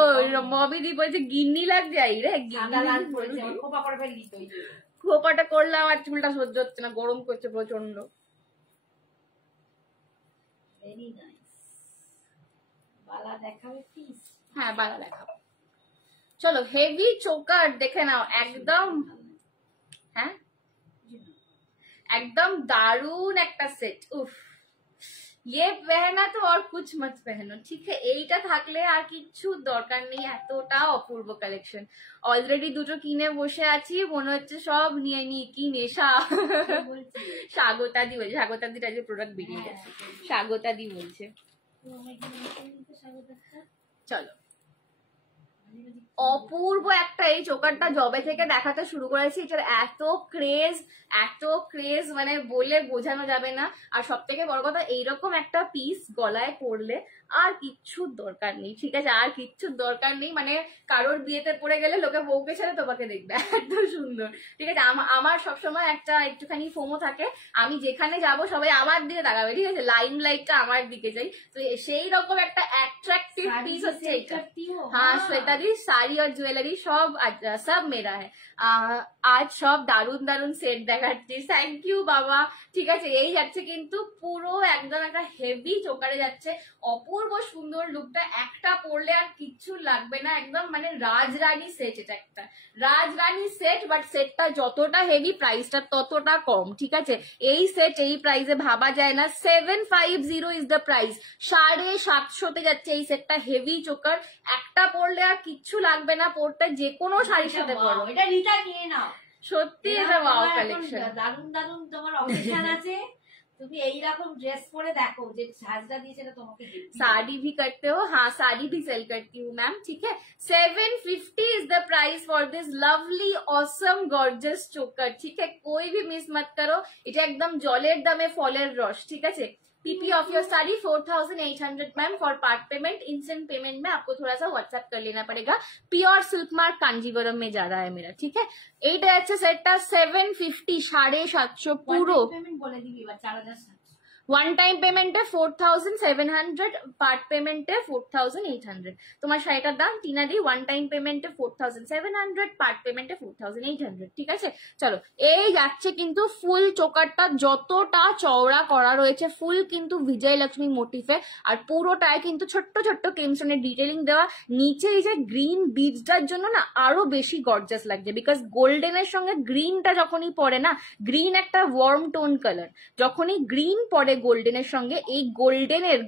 মবিদি বলছে গিন্নি লাগছে। আই রে সাদা লাল পড়েছে, খোপা করে ফেললি তো। খোপাটা করলাম আর চুলটা সহ্য হচ্ছে না, গরম করছে প্রচন্ড। Very nice. বালা দেখাবে প্লিজ? হ্যাঁ বালা দেখাবো। চলো হেভি চোকার দেখে নাও, একদম হ্যাঁ একদম দারুন একটা সেট। উফ ये पहना तो और कुछ मत पहनो, ठीक है। এইটা থাকলে আর কিচ্ছু দরকার নেই, এতটা অপূর্ব কালেকশন। অলরেডি দুটো কিনে বসে আছি, মনে হচ্ছে সব নিয়ে নি, কি নেশা। স্বাগতাদি বলছে, স্বাগতাদির আজকে প্রোডাক্ট বেরিয়ে গেছে, স্বাগতাদি বলছে। চলো অপূর্ব একটা এই চোকারটা জবে থেকে দেখাতে শুরু করেছি, এটার এত ক্রেজ মানে বলে বোঝানো যাবে না। আর সব থেকে বড় কথা, এইরকম একটা পিস গলায় পরলে আর কিচ্ছুর দরকার নেই, ঠিক আছে। আর কিচ্ছুর দরকার নেই, মানে কারোর বিয়েতে পড়ে গেলে লোকে বউকে ছেড়ে তোমাকে দেখবে, এত সুন্দর, ঠিক আছে। আমার সবসময় একটা একটুখানি ফোমো থাকে, আমি যেখানে যাব সবাই আমার দিকে তাকাবে, ঠিক আছে। লাইম লাইটটা আমার দিকে যাই, তো সেই রকম একটা অ্যাট্রাকটিভ পিস হচ্ছে এইটা। হ্যাঁ শ্বেতাদি শাড়ি আর জুয়েলারি সব মেরা है। আজ সব দারুন দারুন সেট দেখাচ্ছি, থ্যাংক ইউ বাবা, ঠিক আছে। এই যাচ্ছে কিন্তু পুরো একদম একটা হেভি চোকারে যাচ্ছে, অপূর্ব সুন্দর লুকটা, একটা পরলে আর কিচ্ছু লাগবে না, একদম মানে রাজরানী সেট। এটা একটা রাজরানী সেট, বাট সেটটা যতটা হেভি প্রাইসটা ততটা কম, ঠিক আছে। এই সেট এই প্রাইসে ভাবা যায় না। 750 ইজ দ্য প্রাইস, 750 যাচ্ছে এই সেটটা। হেভি চোকার, একটা পরলে আর কিচ্ছু লাগবে না পরতে, যে কোনো শাড়ির সাথে পরো। এটা রিটা নিয়ে নাও, সত্যি এটা ওয়াও কালেকশন। দারুন দারুন তোমার অকেশন আছে, তুমি এইরকম ড্রেস পরে দেখো, যে সাজটা দিয়েছে না তোমাকে। साड़ी भी करते हो? हाँ साड़ी भी सेल करती हूँ मैम, ठीक है। 750 is the price for this lovely awesome gorgeous चोकर, ठीक है। कोई भी मिस मत करो, এটা একদম জলের দামে ফলের রস, ঠিক আছে। PP of your sari 4800 ma'am. For part payment, instant payment में आपको थोड़ा सा व्हाट्सएप कर लेना पड़ेगा। प्योर सिल्क मार्क कांजीवरम में जा रहा है मेरा, ठीक है। এইটা আছে সেটটা 750, 750 পুরো। পেমেন্ট বলে দিবি এবার 4700। ওয়ান টাইম পেমেন্টে 4700, পার্ট পেমেন্টে 4800। তোমার শাড়িটার দাম টিনাদি ওয়ান টাইম পেমেন্টে 4700, পার্ট পেমেন্টে 4800। ঠিক আছে, চলো এই যাচ্ছে কিন্তু ফুল চোকারটা যতটা চওড়া করা রয়েছে, ফুল কিন্তু বিজয়লক্ষ্মী মোটিফে, আর পুরোটায় কিন্তু ছোট্ট ছোট্ট কেমসনের ডিটেলিং দেওয়া। নিচে এই যে গ্রিন বিডসটার জন্য না আরো বেশি গর্জাস লাগছে, বিকজ গোল্ডেনের সঙ্গে গ্রিনটা যখনই পড়ে না, গ্রিন একটা ওয়ার্ম টোন কালার, যখনই গ্রিন পড়ে গোল্ডেনের সঙ্গে, এই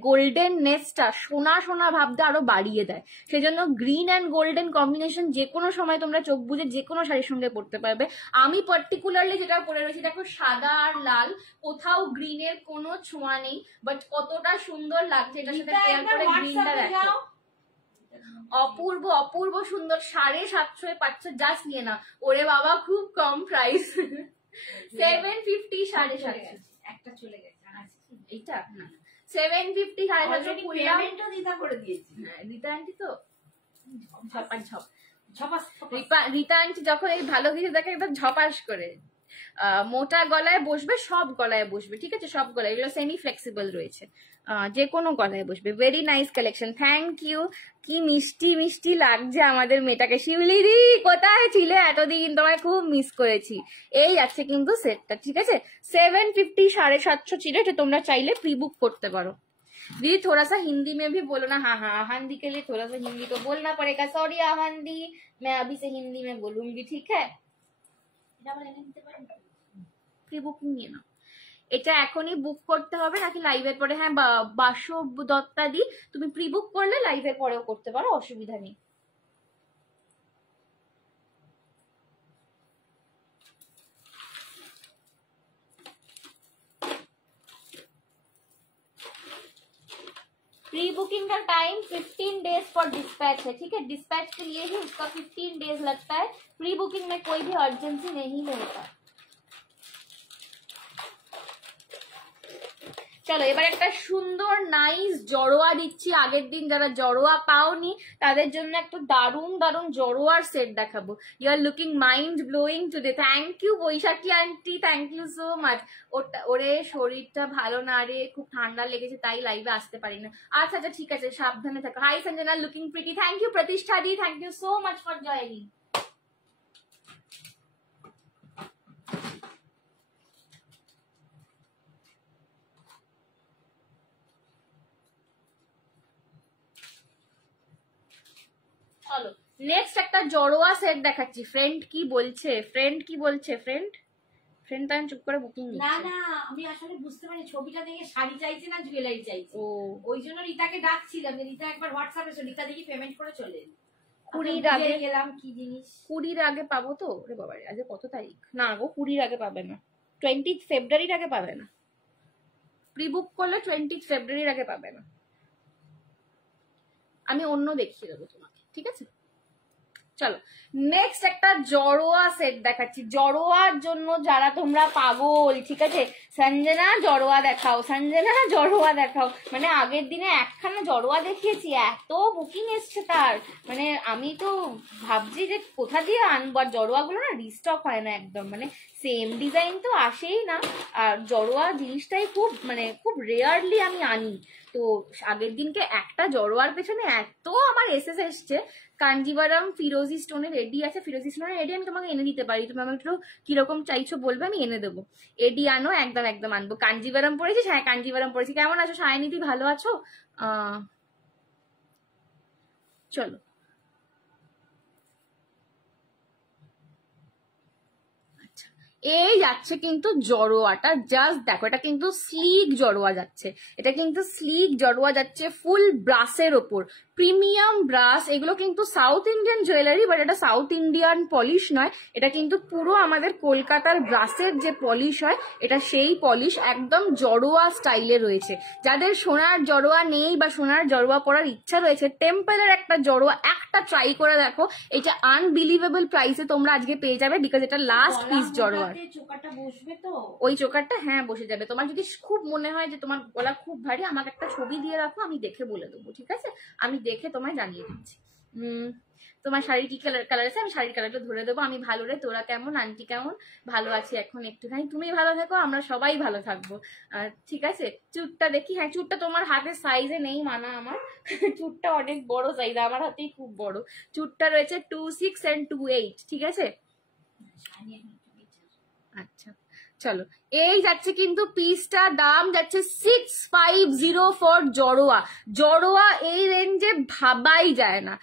গোল্ডেন নেসটা সোনা সোনা ভাবটা আরো বাড়িয়ে দেয়। সেজন্য গ্রিন অ্যান্ড গোল্ডেন কম্বিনেশন যে কোনো সময় তোমরা চোখ বুঝে যে কোনো শাড়ির সঙ্গে পড়তে পারবে। আমি পার্টিকুলারলি যেটা পরে রয়েছি দেখো, সাদা আর লাল, কোথাও গ্রিনের কোনো ছোঁয়া নেই, বাট কতটা সুন্দর লাগছে এটার সাথে পেয়ার করে গ্রিনটা দেখো। অপূর্ব অপূর্ব সুন্দর, 750 পাচ্ছ, জাস্ট নিয়ে না। ওরে বাবা খুব কম প্রাইস, 750, 750। একটা চলে গেছে এইটা না 750, 750 পেমেন্টও দিদা করে দিয়েছি। রীতা আন্টি তো ঝপাস ঝপ, ঝপাস রীতা আন্টি যখন এই ভালো কিছু দেখে একদম ঝপাস করে। মোটা গলায় বসবে, সব গলায় বসবে, ঠিক আছে, সব গলায়, এগুলো সেমি ফ্লেক্সিবল রয়েছে, যে কোনো গলায় বসবে। Very nice collection, thank you. কি মিষ্টি মিষ্টি লাগছে আমাদের মেয়েটাকে। শিউলি দি কোথায় ছিলে এতদিন, তোমায় খুব মিস করেছি। এই আছে কিন্তু সেটটা, ঠিক আছে, 750, 750 ছিল। এটা তোমরা চাইলে প্রি বুক করতে পারো। दीदी थोड़ा सा हिंदी में भी बोलो ना। हाँ हाँ, आहान दी के लिए थोड़ा सा हिंदी तो बोलना पड़ेगा। सॉरी आहान दी, मैं अभी से हिंदी में बोलूंगी, ठीक है। প্রি বুকিং নিয়ে নাও, এটা এখনই বুক করতে হবে নাকি লাইভের পরে? হ্যাঁ, বাসব দত্তা দি, তুমি প্রি বুক করলে লাইভের পরেও করতে পারো, অসুবিধা নেই। प्री बुकिंग का टाइम 15 डेज फॉर डिस्पैच है, ठीक है। डिस्पैच के लिए ही उसका 15 डेज लगता है। प्री बुकिंग में कोई भी अर्जेंसी नहीं होता। চলো এবার একটা সুন্দর নাইস জড়োয়া দিচ্ছি। আগের দিন যারা জড়োয়া পাওনি তাদের জন্য একটা দারুণ দারুণ জড়োয়ার সেট দেখাবো। You are looking mind blowing today. Thank you Baishakhi aunty, thank you so much. ওরে শরীরটা ভালো না রে, খুব ঠান্ডা লেগেছে তাই লাইভে আসতে পারি না। আচ্ছা আচ্ছা ঠিক আছে, সাবধানে থাকো। Hi Sanjana, looking pretty. Thank you Pratishtha di, thank you so much for joining. চলো নেক্সট একটা জড়োয়া সেট দেখাচ্ছি। ফ্রেন্ড কি বলছে, ফ্রেন্ড তো আমি চুপ করে বুকিং নিচ্ছি। না না, আমি আসলে বুঝতে পারি ছবিটা দেখে শাড়ি চাইছে না জুয়েলারি চাইছে, ওই জন্য রিতাকে ডাকছিলাম। রিতা একবার হোয়াটসঅ্যাপে রিতা দেখি পেমেন্ট করে চলে এলি। 20 আগে গেলাম কি জিনিস, 20 আগে পাবো তো? রে বাবা, আজ কত তারিখ? না গো, 20 আগে পাবে না, 20 ফেব্রুয়ারির আগে পাবে না। প্রি বুক করলে 20 ফেব্রুয়ারির আগে পাবে না। আমি অন্য দেখিয়ে দেবো তোমাকে, ঠিক আছে। চলো নেক্সট একটা জড়োয়া সেট দেখাচ্ছি। জড়োয়ার জন্য যারা তোমরা পাগল, ঠিক আছে, সঞ্জনা জড়োয়া দেখাও, সঞ্জনা জড়োয়া দেখাও। মানে আগের দিনে একখানা জড়োয়া দেখিয়েছি, এত বুকিং এসছে তার, মানে আমি তো ভাবছি যে কোথা দিয়ে আনবো। আর জড়োয়াগুলো না রিস্টক হয় না একদম, মানে সেম ডিজাইন তো আসেই না। আর জড়োয়া জিনিসটাই খুব মানে খুব রেয়ারলি আমি আনি। তো আগের দিনকে একটা জড়োয়ার পেছনে এত আমার এসএস এসছে। কাঞ্জিভারাম ফিরোজি স্টোনে রেডি আছে, ফিরোজি স্টোনের এডি আমি তোমাকে এনে দিতে পারি। তুমি আমাকে একটু কিরকম চাইছো বলবে, আমি এনে দেবো। এডি আনো, একদম একদম আনবো। কাঞ্জিভারাম পড়েছিস? হ্যাঁ কাঞ্জিভারাম পড়েছি। কেমন আছো সায়নিধি, ভালো আছো? চলো এই যাচ্ছে কিন্তু জড়োয়াটা, জাস্ট দেখো, এটা কিন্তু স্লিক জড়োয়া যাচ্ছে, এটা কিন্তু স্লিক জড়োয়া যাচ্ছে ফুল ব্রাসের ওপর, প্রিমিয়াম ব্রাস। এগুলো কিন্তু সাউথ ইন্ডিয়ান জুয়েলারি, বাট এটা সাউথ ইন্ডিয়ান পলিশ নয়, এটা কিন্তু পুরো আমাদের কলকাতার ব্রাসের যে পলিশ হয়, এটা সেই পলিশ, একদম জড়োয়া স্টাইলে রয়েছে। যাদের সোনার জড়োয়া নেই বা সোনার জড়োয়া পরার ইচ্ছা রয়েছে, টেম্পলের একটা জড়োয়া একটা ট্রাই করে দেখো। এটা আনবিলিভেবল প্রাইসে তোমরা আজকে পেয়ে যাবে, বিকজ এটা লাস্ট পিস জড়োয়া। চোকারটা বসবে তো? ওই চোকারটা হ্যাঁ বসে যাবে। তোমার যদি খুব মনে হয় যে তোমার গলা খুব ভারী, আমাকে একটা ছবি দিয়ে রাখো, আমি দেখে বলে দেবো, ঠিক আছে? আমি দেখে তোমায় জানিয়ে দিচ্ছি। তোমার শাড়ি কি কালার আছে, আমি শাড়ির কালারটা ধরে দেবো। আমি ভালো রে, তোরা কেমন, আন্টি কেমন? ভালো আছি এখন একটুখানি, তুমি ভালো থাকো, আমরা সবাই ভালো থাকবো। ঠিক আছে, চুটটা দেখি। হ্যাঁ, চুটটা তোমার হাতের সাইজে নেই মানা আমার। চুটটা অনেক বড় সাইজ, আমার হাতেই খুব বড়। চুটটা রয়েছে 26 and 28, ঠিক আছে? আচ্ছা চলো, এই যাচ্ছে কিন্তু পিসটা দাম যাচ্ছে 650 ফর জড়োয়া। জড়োয়া এই রেঞ্জে ভাবাই যায় না,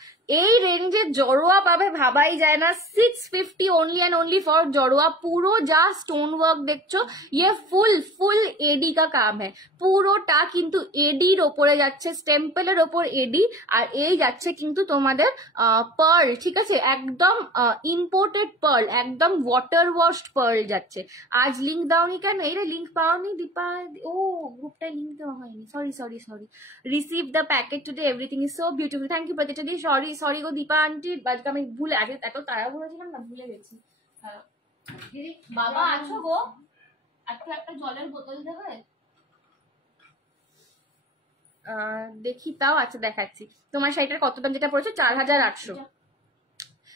এই রেঞ্জে জড়োয়া পাবে ভাবাই যায় না। 650 ओनली एंड ओनली फॉर জড়োয়া। পুরো যা স্টোন ওয়ার্ক দেখছো ये ফুল এডি কা কাম है, পুরোটা কিন্তু এডির ওপরে যাচ্ছে, স্টেম্পেলের ওপর এডি। আর এই যাচ্ছে কিন্তু তোমাদের পার্ল, ঠিক আছে, একদম ইম্পোর্টেড পার্ল, একদম ওয়াটার ওয়াশড পার্ল যাচ্ছে। আজ লিঙ্ক দাওনি কেন? এই রে লিঙ্ক পাওনি দীপা? ও গ্রুপটায় লিঙ্ক দেওয়া হয়নি, sorry. Receive the packet today, everything is so beautiful, thank you পতিটাদি। সরি গো দীপা আন্টি, আজকে আমি ভুলে, আগে এত তাড়া বলেছিলাম না, ভুলে গেছি। দিদি বাবা আছো গো, একটা জলের বোতল দেবে? দেখি তাও। আচ্ছা দেখাচ্ছি। তোমার শাড়িটার কত দাম যেটা পড়েছে? 4800।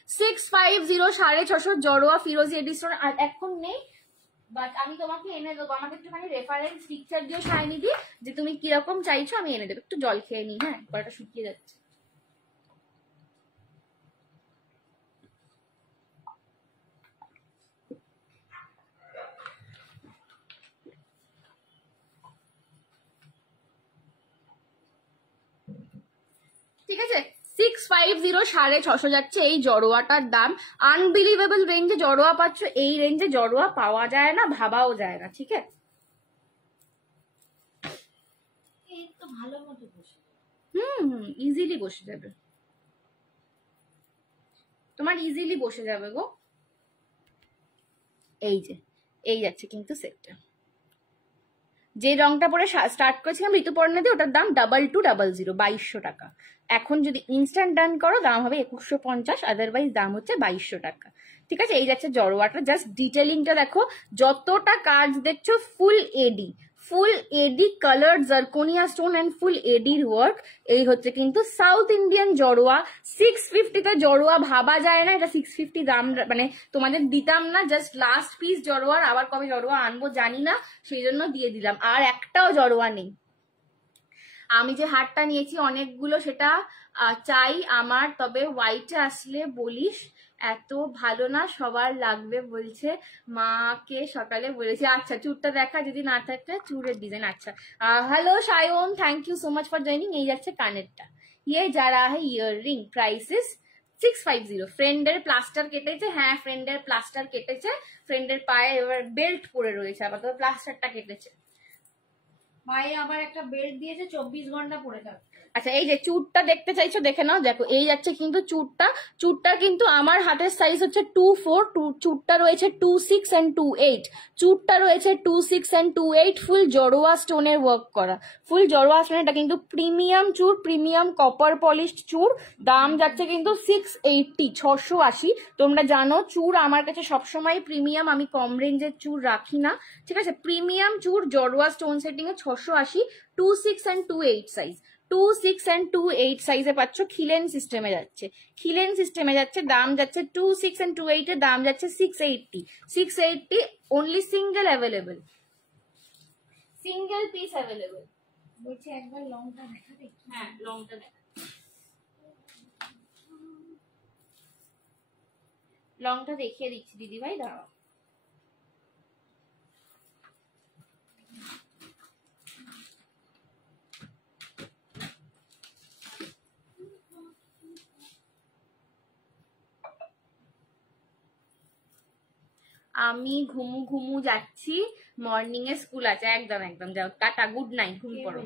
650, 650 জড়োয়া ফিরোজি এডিশন। আর এখন নেই, বাট আমি তোমাকে এনে দেবো। আমাকে একটুখানি রেফারেন্স পিকচার দিয়ে শাইনি দি যে তুমি কিরকম চাইছো, আমি এনে দেবো। একটু জল খেয়ে নি, হ্যাঁ, গলাটা শুকিয়ে যাচ্ছে। ঠিক আছে, 650, 650 যাচ্ছে এই জড়োয়াটার দাম। আনবিলিভেবল রেঞ্জে জড়োয়া পাচ্ছ, এই রেঞ্জে জড়োয়া পাওয়া যায় না, ভাবাও যায় না, ঠিক আছে? ভালো মতো বসে, ইজিলি বসে যাবে, তোমার ইজিলি বসে যাবে গো। এই যে এই যাচ্ছে কিন্তু সেটটা, যে রংটা পরে স্টার্ট করেছিলাম ঋতুপর্ণা দিয়ে, ওটার দাম 2200, 2200 টাকা। এখন যদি ইনস্ট্যান্ট ডান করো দাম হবে 2150, আদারওয়াইজ দাম হচ্ছে 2200 টাকা। ঠিক আছে, এই যাচ্ছে জড়োয়াটা। জাস্ট ডিটেলিংটা দেখো, যতটা কাজ দেখছো full AD colour zirconia stone and full এডির ওয়ার্ক। এই হচ্ছে কিন্তু সাউথ ইন্ডিয়ান জড়োয়া। 650 তে জড়োয়া ভাবা যায় না, এটা 650 দাম মানে তোমাদের দিতাম না। জাস্ট লাস্ট পিস জড়োয়ার, আবার কবে জড়োয়া আনবো জানি না, সেই জন্য দিয়ে দিলাম। আর একটাও জড়োয়া নেই। আমি যে হারটা নিয়েছি অনেকগুলো, সেটা চাই আমার, তবে হোয়াইটে আসলে বলিস, এত ভালো না, সবার লাগবে বলছে, মাকে সকালে বলেছি। আচ্ছা চুরটা দেখা, যদি না থাকে চুরের ডিজাইন। আচ্ছা hello Sayan, thank you so much for joining. এই যাচ্ছে কানেরটা, ইয়ে যারা है ইয়ার রিং, প্রাইসেস 650। ফ্রেন্ডের প্লাস্টার কেটেছে, হ্যাঁ ফ্রেন্ডের প্লাস্টার কেটেছে, ফ্রেন্ডের পায়ে এবার বেল্ট পরে রয়েছে, আপাতত প্লাস্টারটা কেটেছে। পায়ে আবার একটা বেল্ট দিয়েছে, 24 ঘন্টা পরে থাকবে। আচ্ছা এই যে চুরটা দেখতে চাইছো, দেখে নাও। দেখো এই যাচ্ছে কিন্তু চুরটা কিন্তু আমার হাতের সাইজ হচ্ছে 24, চুরটা রয়েছে 26 and 28, চুরটা রয়েছে 26 and 28। ফুল জড়োয়া স্টোনের ওয়ার্ক করা, ফুল জড়োয়া স্টোন। এটা কিন্তু প্রিমিয়াম চুর, প্রিমিয়াম কপার পলিশড চুর। দাম যাচ্ছে কিন্তু 680, 680। তোমরা জানো চুর আমার কাছে সবসময় প্রিমিয়াম, আমি কম রেঞ্জের চুর রাখি না, ঠিক আছে? প্রিমিয়াম চুর জড়োয়া স্টোন সেটিং এ 680, 26 and 28 সাইজ। 26 and 28 সাইজে পাচ্ছ। খিলেন সিস্টেমে যাচ্ছে, খিলেন সিস্টেমে যাচ্ছে। দাম যাচ্ছে 26 and 28 এর দাম যাচ্ছে 680, 680 only. Single available, single piece available. বলছি একবার লংটা দেখাবে? হ্যাঁ লংটা দেখা, লংটা দেখিয়ে দিচ্ছি দিদি ভাই, দাঁড়াও। আমি ঘুমু যাচ্ছি, মর্নিং এ স্কুল আছে। একদম যাও, টাটা, গুড নাইট, ঘুম পড়ো।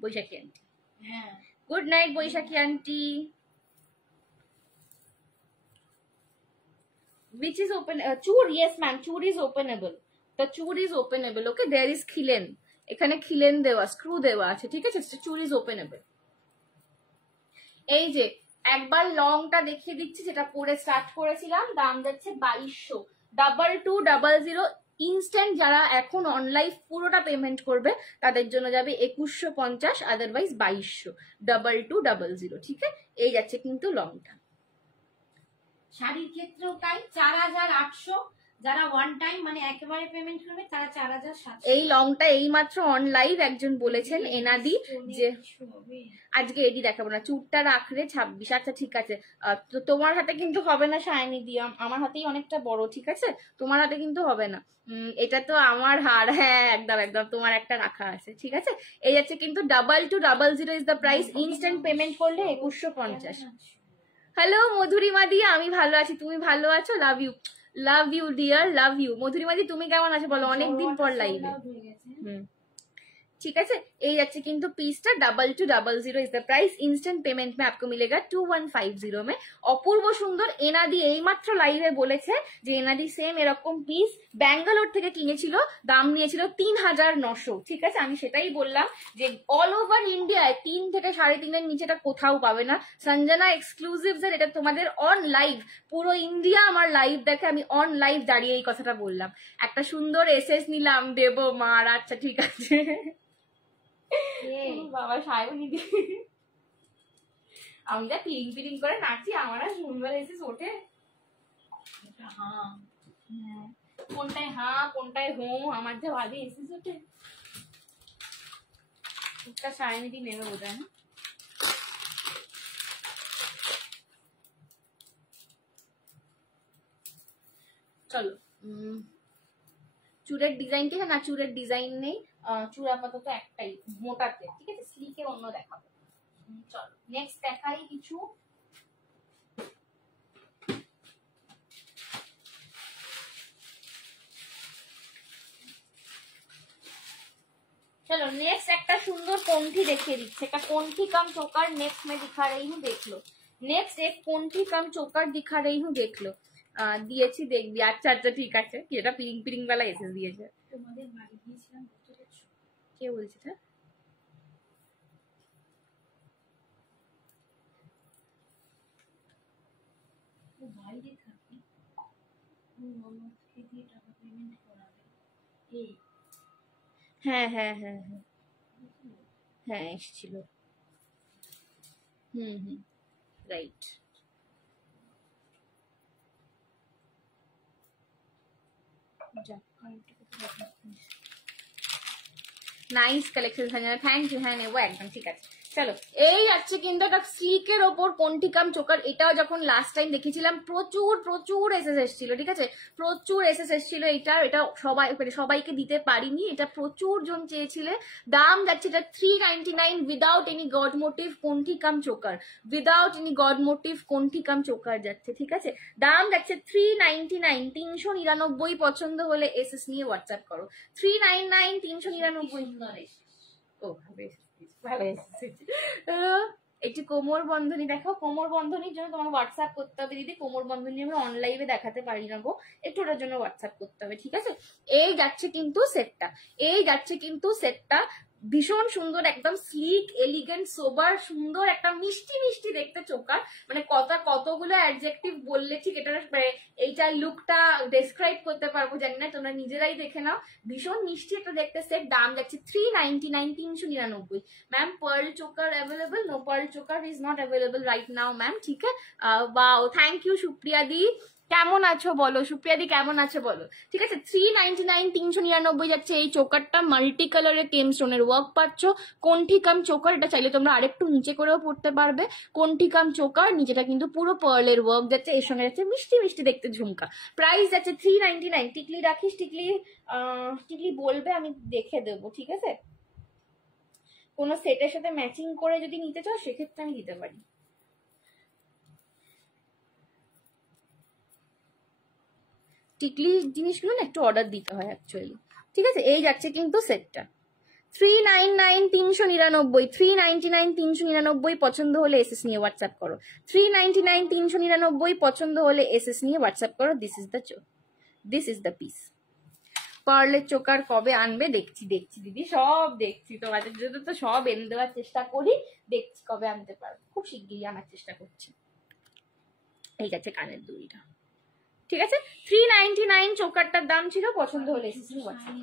বৈশাখী আন্টি, হ্যাঁ good night Baishakhi aunty. Which is open? Chur, yes ma'am, chur is openable. The chur is openable. Okay, there is khilen. এখানে খিলেন দেওয়া, স্ক্রু দেওয়া আছে, ঠিক আছে? চুর ইজ ওপেনেবল। এই যে একবার লংটা দেখিয়ে দিচ্ছি, যেটা পরে স্টার্ট করেছিলাম। দাম যাচ্ছে 2200, 2200 ইনস্ট্যান্ট যারা এখন অনলাইন পুরোটা পেমেন্ট করবে তাদের জন্য যাবে 2150, আদারওয়াইজ 2200, ঠিক আছে। এই যাচ্ছে কিন্তু লংটা। শাড়ির ক্ষেত্রেও তাই 4800, যারা ওয়ান টাইম মানে একেবারে পেমেন্ট করবে তারা 4700। এই লংটা এই মাত্র অনলাইভ একজন বলেছেন এনাদি যে আজকে এডি দেখাবো না, চুটটা রাখলে 26। আচ্ছা ঠিক আছে, তো তোমার হাতে কিন্তু হবে না শাইনি দিয়া, আমার হাতেই অনেকটা বড়, ঠিক আছে, তোমার হাতে কিন্তু হবে না। এটা তো আমার হার, হ্যাঁ একদম একদম, তোমার একটা রাখা আছে, ঠিক আছে। এই যাচ্ছে কিন্তু 2200 is the price, instant payment করলে 2150। হ্যালো মধুরিমা দি, আমি ভালো আছি, তুমি ভালো আছো? Love you, love you dear, love you. Madhurima di তুমি কেমন আছো বলো, অনেকদিন পর লাইভে। ठीक है। এই যাচ্ছে কিন্তু পিসটা 2200 is the price, instant payment में आपको मिलेगा 2150 में। অপূর্ব সুন্দর। এনাদি এইমাত্র লাইভে বলেছে যে এনাদি সেম এরকম পিস ব্যাঙ্গালোর থেকে কিনেছিল, দাম নিয়েছিল 3900, ঠিক আছে। আমি সেটাই বললাম যে অল ওভার ইন্ডিয়ায় 3 থেকে 3.5 নিচেটা কোথাও পাবে না। সঞ্জনা এক্সক্লুসিভস এর এটা তোমাদের অন লাইভ, পুরো ইন্ডিয়া আমার লাইভ দেখে, আমি অন লাইভ দাঁড়িয়ে এই কথাটা বললাম। একটা সুন্দর এসএস নিলাম, দেবো মার, আচ্ছা ঠিক আছে। বাবা সায়নি দি, আমি যা পিরিং পিরিং করে নাচি, আমার আর সুন্দর এসে ওঠে। কোনটায় হ্যাঁ কোনটায় হোঁ, আমার যা ভালো এসে ওঠে। একটা সায়নি দি নেবে বোধ হয়। চলো চুড়ের ডিজাইন ঠিক না, চুড়ের ডিজাইন নেই, চুড় আপাতত একটাই মোটাতে, ঠিক আছে। স্লিকের অন্য দেখাবো। চলো নেক্সট দেখাই কিছু। चलो नेक्स्ट একটা সুন্দর কোনঠি দেখিয়ে দিচ্ছে, একটা কোনঠি कम चोकर नेक्स्ट में दिखा रही हूँ, देख लो। नेक्स्ट एक कोनठी कम चोकर दिखा रही हूँ, देख लो। দিয়েছি দেখবি। আচ্ছা আচ্ছা ঠিক আছে, কি এটা পিরিং পিরিং वाला এসে দিয়েছে। তোমাদের বাড়ি গিয়েছিলাম, কে বলছে এটা? ও বাইরে থাকে, ও ননদকে দিয়ে টাকা পেমেন্ট করাবে। এই হ্যাঁ হ্যাঁ হ্যাঁ হ্যাঁ হ্যাঁ এসেছিল। Hmm right. Nice collection Sanjana, thank you. হ্যাঁ নেবো একদম, ঠিক আছে। চলো এই যাচ্ছে কিন্তু একটা স্লিকের ওপর কোনঠি কাম চোকার। এটাও যখন লাস্ট টাইম দেখেছিলাম প্রচুর প্রচুর এসএস এসেছিল, ঠিক আছে, প্রচুর এসএস এসেছিল। এটা সবাইকে দিতে পারিনি, এটা প্রচুর জন চেয়েছিলে। দাম যাচ্ছে এটা 399 উইদাউট এনি গড মোটিভ কোনঠি cum choker, without any god motif কোনঠি কাম চোকার যাচ্ছে, ঠিক আছে। দাম যাচ্ছে 399, 399। পছন্দ হলে এসএস নিয়ে হোয়াটসঅ্যাপ করো। 399, 399। ও ভালো এসেছে। একটু কোমর বন্ধনী দেখাও। কোমর বন্ধনীর জন্য তোমার হোয়াটসঅ্যাপ করতে হবে দিদি। কোমর বন্ধনী আমি অনলাইনে দেখাতে পারি না গো, একটু ওটার জন্য হোয়াটসঅ্যাপ করতে হবে, ঠিক আছে। এই যাচ্ছে কিন্তু সেটটা, এই যাচ্ছে কিন্তু সেটটা ভীষণ সুন্দর, একদম স্লিক এলিগেন্ট সোবার সুন্দর, একটা মিষ্টি মিষ্টি দেখতে চোকার। মানে কতগুলো অ্যাডজেক্টিভ বললে ঠিক এটা এইটার লুকটা ডেসক্রাইব করতে পারবো জানি না, তোমরা নিজেরাই দেখে নাও। ভীষণ মিষ্টি একটা দেখতে সেট। দাম যাচ্ছে 399, 399। मैम पर्ल चोकर अवेलेबल? नो, पर्ल चोकर is not available right now ma'am, ठीक है। वाओ थैंक यू সুপ্রিয়া দি, কেমন আছো বলো? সুপ্রিয়া দি কেমন আছো বলো, ঠিক আছে। 399, 399 যাচ্ছে এই চোকারটা। মাল্টি কালারের কেম স্টোনের ওয়ার্ক পাচ্ছ, কোনঠি কাম চোকার। এটা চাইলে তোমরা আরেকটু নিচে করেও পড়তে পারবে। কোনঠি কাম চোকার, নিচেটা কিন্তু পুরো পার্লের ওয়ার্ক যাচ্ছে, এর সঙ্গে যাচ্ছে মিষ্টি মিষ্টি দেখতে ঝুমকা। প্রাইস যাচ্ছে 399। টিকলি রাখিস? টিকলি বলবে, আমি দেখে দেবো, ঠিক আছে। কোনো সেটের সাথে ম্যাচিং করে যদি নিতে চাও সেক্ষেত্রে আমি দিতে পারি। টিকলি জিনিসগুলো না একটু অর্ডার দিতে হয় অ্যাকচুয়ালি, ঠিক আছে। এই যাচ্ছে কিন্তু সেটটা 399, 399, 399, 399। পছন্দ হলে এসএস নিয়ে হোয়াটসঅ্যাপ করো। 399, 399। পছন্দ হলে এসএস নিয়ে হোয়াটসঅ্যাপ করো। This is the piece. পার্লের চোকার কবে আনবে? দেখছি দিদি, সব দেখছি, তোমাদের জন্য তো সব এনে দেওয়ার চেষ্টা করি, দেখছি কবে আনতে পারবো, খুব শিগগিরই আনার চেষ্টা করছি। এই গেছে কানের দুলটা, ঠিক আছে। 399 চোকারটার দাম ছিল, পছন্দ হলে এসএসসি হোয়াটসঅ্যাপ।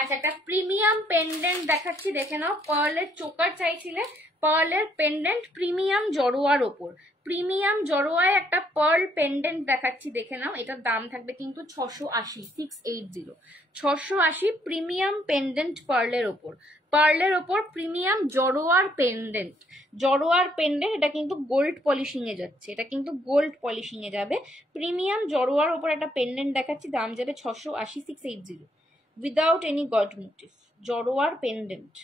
আচ্ছা, একটা প্রিমিয়াম পেন্ডেন্ট দেখাচ্ছি, দেখে নাও। পার্লের চোকার চাইছিলে, পার্লের পেন্ডেন্ট প্রিমিয়াম জড়োয়ার ওপর, প্রিমিয়াম জড়োয়ায় একটা পার্ল পেন্ডেন্ট দেখাচ্ছি, দেখে নাও। এটার দাম থাকবে কিন্তু 680, 680, 680 প্রিমিয়াম পেন্ডেন্ট পার্লের ওপর, পার্লের ওপর প্রিমিয়াম জড়োয়ার পেন্ডেন্ট, জড়োয়ার পেন্ডেন্ট। এটা কিন্তু গোল্ড পলিশিং এ যাচ্ছে, এটা কিন্তু গোল্ড পলিশিং এ যাবে। প্রিমিয়াম জড়োয়ার ওপর একটা পেন্ডেন্ট দেখাচ্ছি, দাম যাবে 680, 680 without any god motif, জড়োয়ার পেন্ডেন্ট।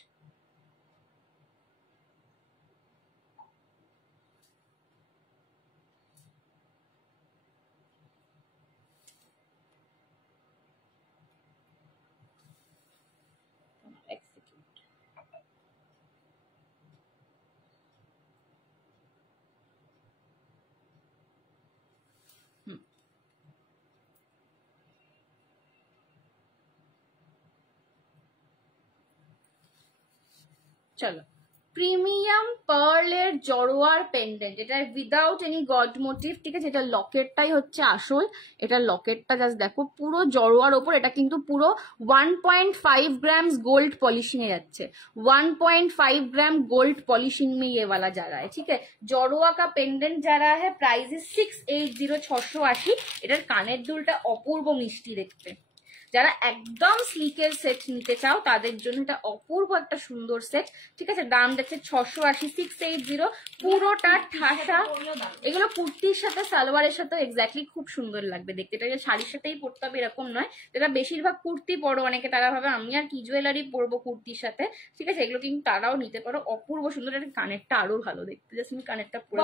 চলো, প্রিমিয়াম পার্লের জড়োয়ার পেন্ডেন্ট, এটা উইদাউট এনি গড মোটিভ, ঠিক আছে। এটা লকেটটাই হচ্ছে আসল, এটা লকেটটা জাস্ট দেখো, পুরো জড়োয়ার ওপর। এটা কিন্তু পুরো 1.5 ग्राम्स गोल्ड पॉलिशिंग এ যাচ্ছে, 1.5 ग्राम गोल्ड पॉलिशिंग में ये वाला जा रहा है, ठीक है। জড়োয়া का पेंडेंट जा रहा है, प्राइस इज 680, 680। এটার কানের দুলটা অপূর্ব মিষ্টি দেখতে। যারা একদম স্লিকের সেট নিতে চাও তাদের জন্য এটা অপূর্ব একটা সুন্দর সেট, ঠিক আছে। দাম যাচ্ছে 680, 680, পুরোটা ঠাসা। এগুলো কুর্তির সাথে সালোয়ারের সাথে এক্স্যাক্টলি খুব সুন্দর লাগবে দেখতে। এটা যে শাড়ির সাথেই পরতে হবে এরকম নয়, যেটা বেশিরভাগ কুর্তি পরো অনেকে, তারা ভাবে আমি আর কি জুয়েলারি পরবো কুর্তির সাথে, ঠিক আছে। এগুলো কিন্তু তারাও নিতে পারো, অপূর্ব সুন্দর। এটা কানেরটা আরো ভালো দেখতে, জাস্ট আমি কানেরটা পরে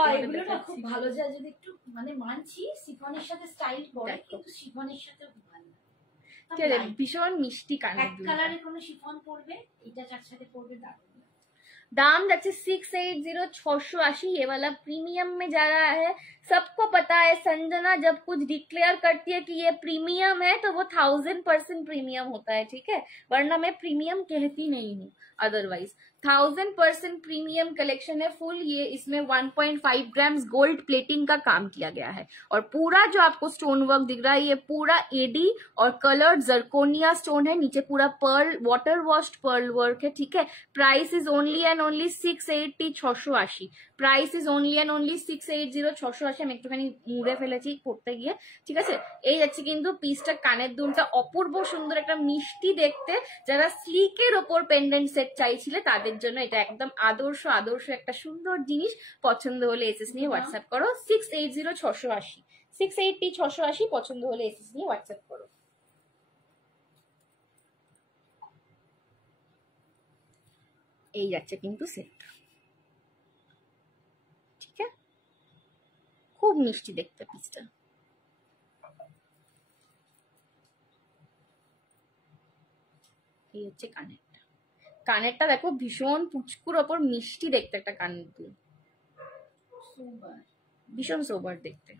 খুব ভালো যায়। যদি একটু মানে মানছি শিফনের সাথে স্টাইল করে, কিন্তু শিফনের সাথে ভালো, ভীষণ মিষ্টি কানের দুল। কালারে কোনো শিফন পরবে, এটা যার সাথে পরবে দারুণ। दाम जाते 680, 680। ये वाला प्रीमियम में जा रहा है। सबको पता है संजना जब कुछ डिक्लेयर करती है कि ये प्रीमियम है तो वो 1000% प्रीमियम होता है, ठीक है। वरना मैं प्रीमियम कहती नहीं हूँ, अदरवाइज 1000% प्रीमियम कलेक्शन है फुल। ये इसमें 1.5 ग्राम्स गोल्ड प्लेटिंग का काम किया गया है, और पूरा जो आपको स्टोन वर्क दिख रहा है ये पूरा एडी और कलर्ड जर्कोनिया स्टोन है। नीचे पूरा pearl, water washed pearl work है, ठीक है। Price is only and only 680, 680। Price is only and only 680, 680। আমি একটুখানি মুড়ে ফেলেছি পড়তে গিয়ে, ঠিক আছে। এই যাচ্ছে কিন্তু পিসটা, কানের দুলটা অপূর্ব সুন্দর, একটা মিষ্টি দেখতে। যারা স্লিকের ওপর পেন্ডেন্ট সেট চাইছিলে তাদের জন্য এটা একদম আদর্শ আদর্শ একটা সুন্দর জিনিস। পছন্দ হলে এসএস নিয়ে হোয়াটসঅ্যাপ করো, 680, 680, 680, 680। পছন্দ হলে এসএস নিয়ে হোয়াটসঅ্যাপ করো। এই যাচ্ছে কিন্তু সেট, ঠিক আছে। খুব মিষ্টি দেখতে পিসটা। এই হচ্ছে কানেরটা, কানেরটা দেখো ভীষণ পুচকুর ওপর মিষ্টি দেখতে একটা কানের দুল, ভীষণ সোবার দেখতে।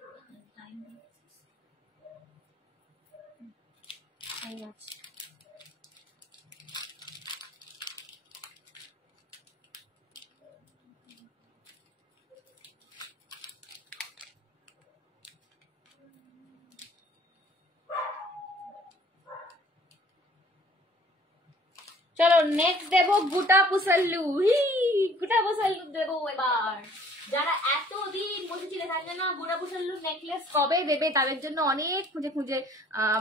চলো নেক্সট দেবো গুটা পুসাল্লু। গুটা পুসাল্লু দেবো এবার। যারা এতদিন বসেছিলে না গুটা পুসাল্লু নেকলেস কবে দেবে, তাদের জন্য অনেক খুঁজে খুঁজে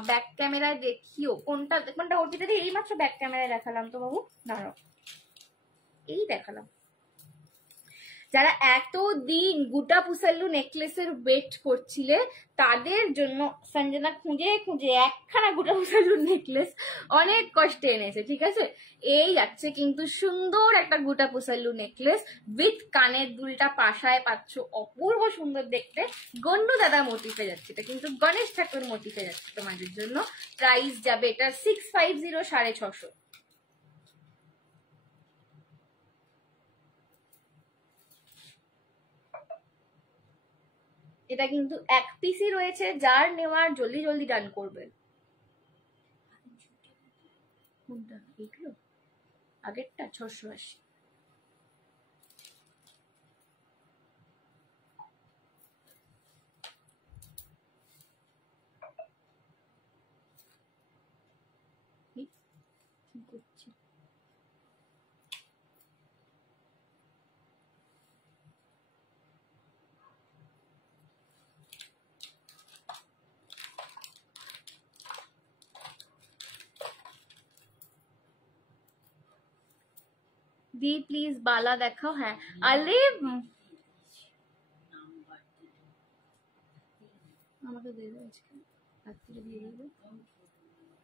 ব্যাক ক্যামেরায় দেখিও কোনটা কোনটা ওটিতে এই মাত্র ব্যাক ক্যামেরায় দেখালাম তো বাবু, দাঁড়াও এই দেখালাম। যারা এতদিন গুটা পুসাল্লু নেকলেসের ওয়েট করছিলে তাদের জন্য সঞ্জনা খুঁজে খুঁজে একখানা গুটা পুসাল্লু নেকলেস অনেক কষ্টে এনেছে, ঠিক আছে। এই যাচ্ছে কিন্তু সুন্দর একটা গুটা পুসাল্লু নেকলেস উইথ কানের দুলটা পাশায় পাচ্ছ, অপূর্ব সুন্দর দেখতে। গন্ডু দাদা মোটিফে যাচ্ছে, এটা কিন্তু গণেশ ঠাকুর মোটিফে যাচ্ছে তোমাদের জন্য। প্রাইস যাবে এটা 650, 650। এটা কিন্তু এক পিসই রয়েছে, যার নেওয়ার জলদি জলদি ডান করবেন। কোনটা এইগুলো? আগেরটা 680। কি করছি? দি প্লিজ বালা দেখাও। হ্যাঁ আরে আমাকে দিয়ে দাও আজকে, রাত্রিরে দিয়ে দেবো।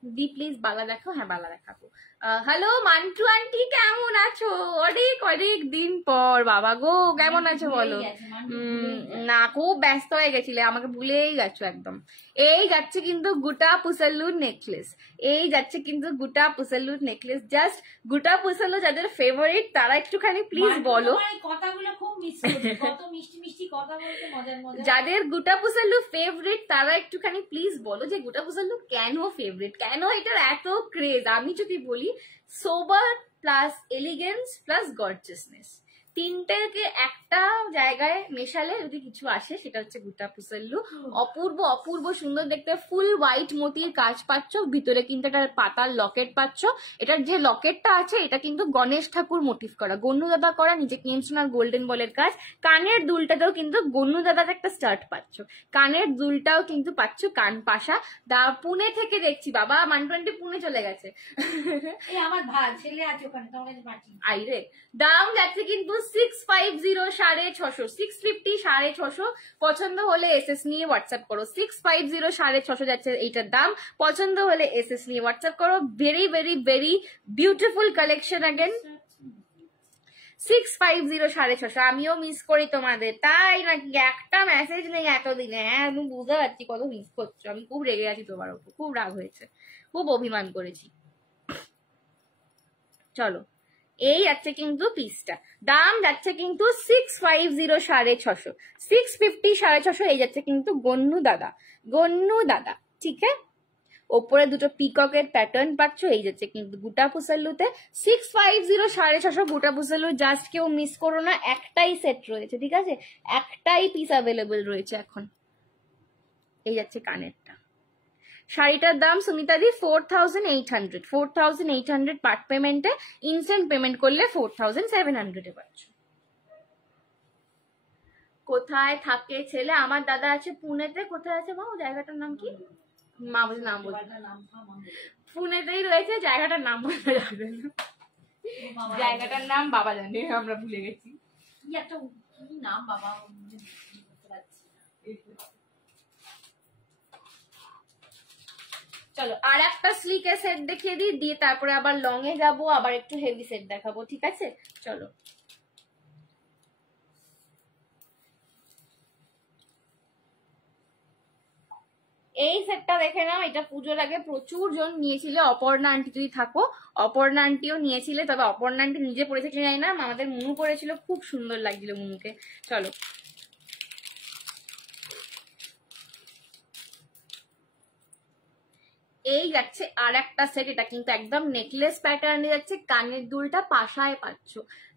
দি প্লিজ বালা দেখো। হ্যাঁ বালা দেখাবো। হ্যালো মান্টু আন্টি, কেমন আছো? অনেক অনেক দিন পর বাবা গো, কেমন আছো বলো? না খুব ব্যস্ত হয়ে গেছিলে, আমাকে ভুলেই গেছো একদম। এই যাচ্ছে কিন্তু গুটা পুসাল্লুর নেকলেস, এই যাচ্ছে কিন্তু গুটা পুসাল্লুর নেকলেস। জাস্ট গুটা পুসাল্লু যাদের ফেভারিট তারা একটুখানি প্লিজ বলো। কথাগুলো খুব মিস করি, কত মিষ্টি মিষ্টি কথা বলতে, মজার মজার। যাদের গুটা পুসাল্লু ফেভারিট তারা একটুখানি প্লিজ বলো যে গুটা পুসাল্লু কেন ফেভারিট, কেন এটার এত ক্রেজ। আমি যদি বলি সোবার প্লাস এলিগেন্স প্লাস গর্জিয়াসনেস, তিনটেকে একটা জায়গায় মেশালে যদি কিছু আসে সেটা হচ্ছে গুটা পুসাল্লু। অপূর্ব অপূর্ব সুন্দর দেখতে, ফুল হোয়াইট মতির কাজ পাচ্ছ, ভিতরে কিন্তু একটা পাতার লকেট পাচ্ছ। এটার যে লকেটটা আছে এটা কিন্তু গণেশ ঠাকুর মোটিভ করা, গন্নু দাদা করা, নিচে কেমসোনা গোল্ডেন বলের কাজ। কানের দুলটাতেও কিন্তু গন্নু দাদার একটা স্টার্ট পাচ্ছ, কানের দুলটাও কিন্তু পাচ্ছ কান পাশা। পুনে থেকে দেখছি বাবা, মানটুয়ান্টি পুনে চলে গেছে। এই আমার ভাই ছেলে আছে ওখানে, তোমার কাছে পাঠিয়ে। আইরে দাম যাচ্ছে কিন্তু 650 650, 650 650। পছন্দ হলে এসএস নিয়ে হোয়াটসঅ্যাপ করো। 650 650 যাচ্ছে এইটার দাম। পছন্দ হলে এসএস নিয়ে হোয়াটসঅ্যাপ করো। Very very very beautiful collection. Again 650 650। আমিও মিস করি তোমাদের, তাই নাকি? একটা মেসেজ নেই এতদিনে। হ্যাঁ আমি বুঝতে পারছি কত মিস করছো, আমি খুব রেগে আছি তোমার উপর, খুব রাগ হয়েছে, খুব অভিমান করেছি। চলো এই যাচ্ছে কিন্তু পিসটা, দাম যাচ্ছে কিন্তু 650 650, 650 650। এই যাচ্ছে কিন্তু গন্নু দাদা, গন্নু দাদা, ঠিক আছে। ওপরে দুটো পিককের প্যাটার্ন পাচ্ছ, এই যাচ্ছে কিন্তু গুটা পুসাল্লুতে। 650 650 গুটা পুসাল্লু। জাস্ট কেউ মিস করো না, একটাই সেট রয়েছে, ঠিক আছে, একটাই পিস অ্যাভেলেবল রয়েছে এখন। এই যাচ্ছে কানেরটা। শাড়িটার দাম সুমিতাদি 4800, 4800 পার্ট পেমেন্টে, ইনস্ট্যান্ট পেমেন্ট করলে 4700 পাচ্ছ। কোথায় থাকে ছেলে? আমার দাদা আছে পুনেতে। কোথায় আছে মা? জায়গাটার নাম কি? মা বলে নাম বলতে, পুনেতেই রয়েছে, জায়গাটার নাম বলতে যাবে না, জায়গাটার নাম বাবা জানে, আমরা ভুলে গেছি কি একটা নাম বাবা। চলো আর একটা স্লিকের সেট দেখিয়ে দিই, দিয়ে তারপরে আবার লং এ যাবো, আবার একটু হেভি সেট দেখাবো, ঠিক আছে? চলো এই সেটটা দেখে নাও। এটা পুজোর আগে প্রচুর জন নিয়েছিলে, অপর্ণা আন্টি যদি থাকো, অপর্ণা আন্টিও নিয়েছিলে, তবে অপর্ণা আন্টি নিজে পড়েছে কিনা জানি না, আমাদের মুনু পড়েছিল, খুব সুন্দর লাগছিল মুনুকে। চলো এই যাচ্ছে আর একটা সেট, এটা কিন্তু একদম নেকলেস প্যাটার্নে যাচ্ছে, কানের দুলটা পাশায় পাচ্ছ।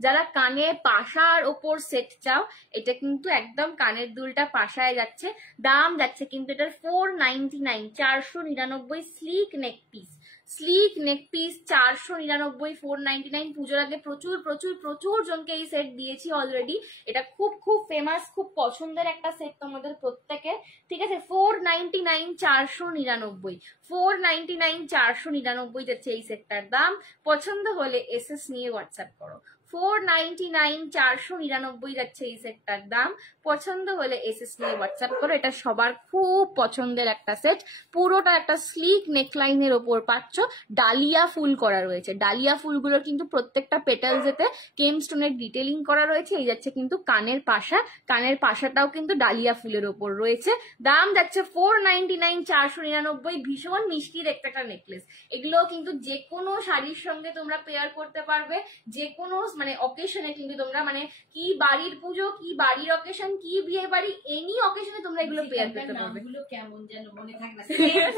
যারা কানে পাশার ওপর সেট চাও, এটা কিন্তু একদম কানের দুলটা পাশায় যাচ্ছে। দাম যাচ্ছে কিন্তু এটার 499, 499। স্লিক নেক পিস, স্লিক নেক পিস 499, 499। পুজোর আগে প্রচুর প্রচুর প্রচুর জনকে এই সেট দিয়েছি অলরেডি। এটা খুব খুব ফেমাস, খুব পছন্দের একটা সেট তোমাদের প্রত্যেকের, ঠিক আছে। 499 499, 499 499 যাচ্ছে এই সেটটার দাম। পছন্দ হলে এসএস নিয়ে হোয়াটসঅ্যাপ করো। 499 499 যাচ্ছে এই সেটটার দাম। পছন্দ হলে এসএস নিয়ে হোয়াটসঅ্যাপ করো। এটা সবার খুব পছন্দের একটা সেট, পুরোটা একটা স্লিক নেকলাইনের ওপর পাচ্ছ, ডালিয়া ফুল করা রয়েছে। ডালিয়া ফুলগুলোর কিন্তু প্রত্যেকটা পেটালসেতে কেমস্টোনের ডিটেলিং করা রয়েছে। এই যাচ্ছে কিন্তু কানের পাশা, কানের পাশাটাও কিন্তু ডালিয়া ফুলের ওপর রয়েছে। দাম যাচ্ছে 499 499। ভীষণ মিষ্টি দেখতে একটা নেকলেস। এগুলো কিন্তু যে কোনো শাড়ির সঙ্গে তোমরা পেয়ার করতে পারবে, যে কোনো মানে অকেশনে কিন্তু তোমরা মানে কি বাড়ির পুজো, কি বাড়ির অকেশন, কি বিয়ে বাড়ি, এনি অকেশনে তোমরা এগুলো পেয়ার করতে পারবে। নামগুলো কেমন যেন মনে থাকে না,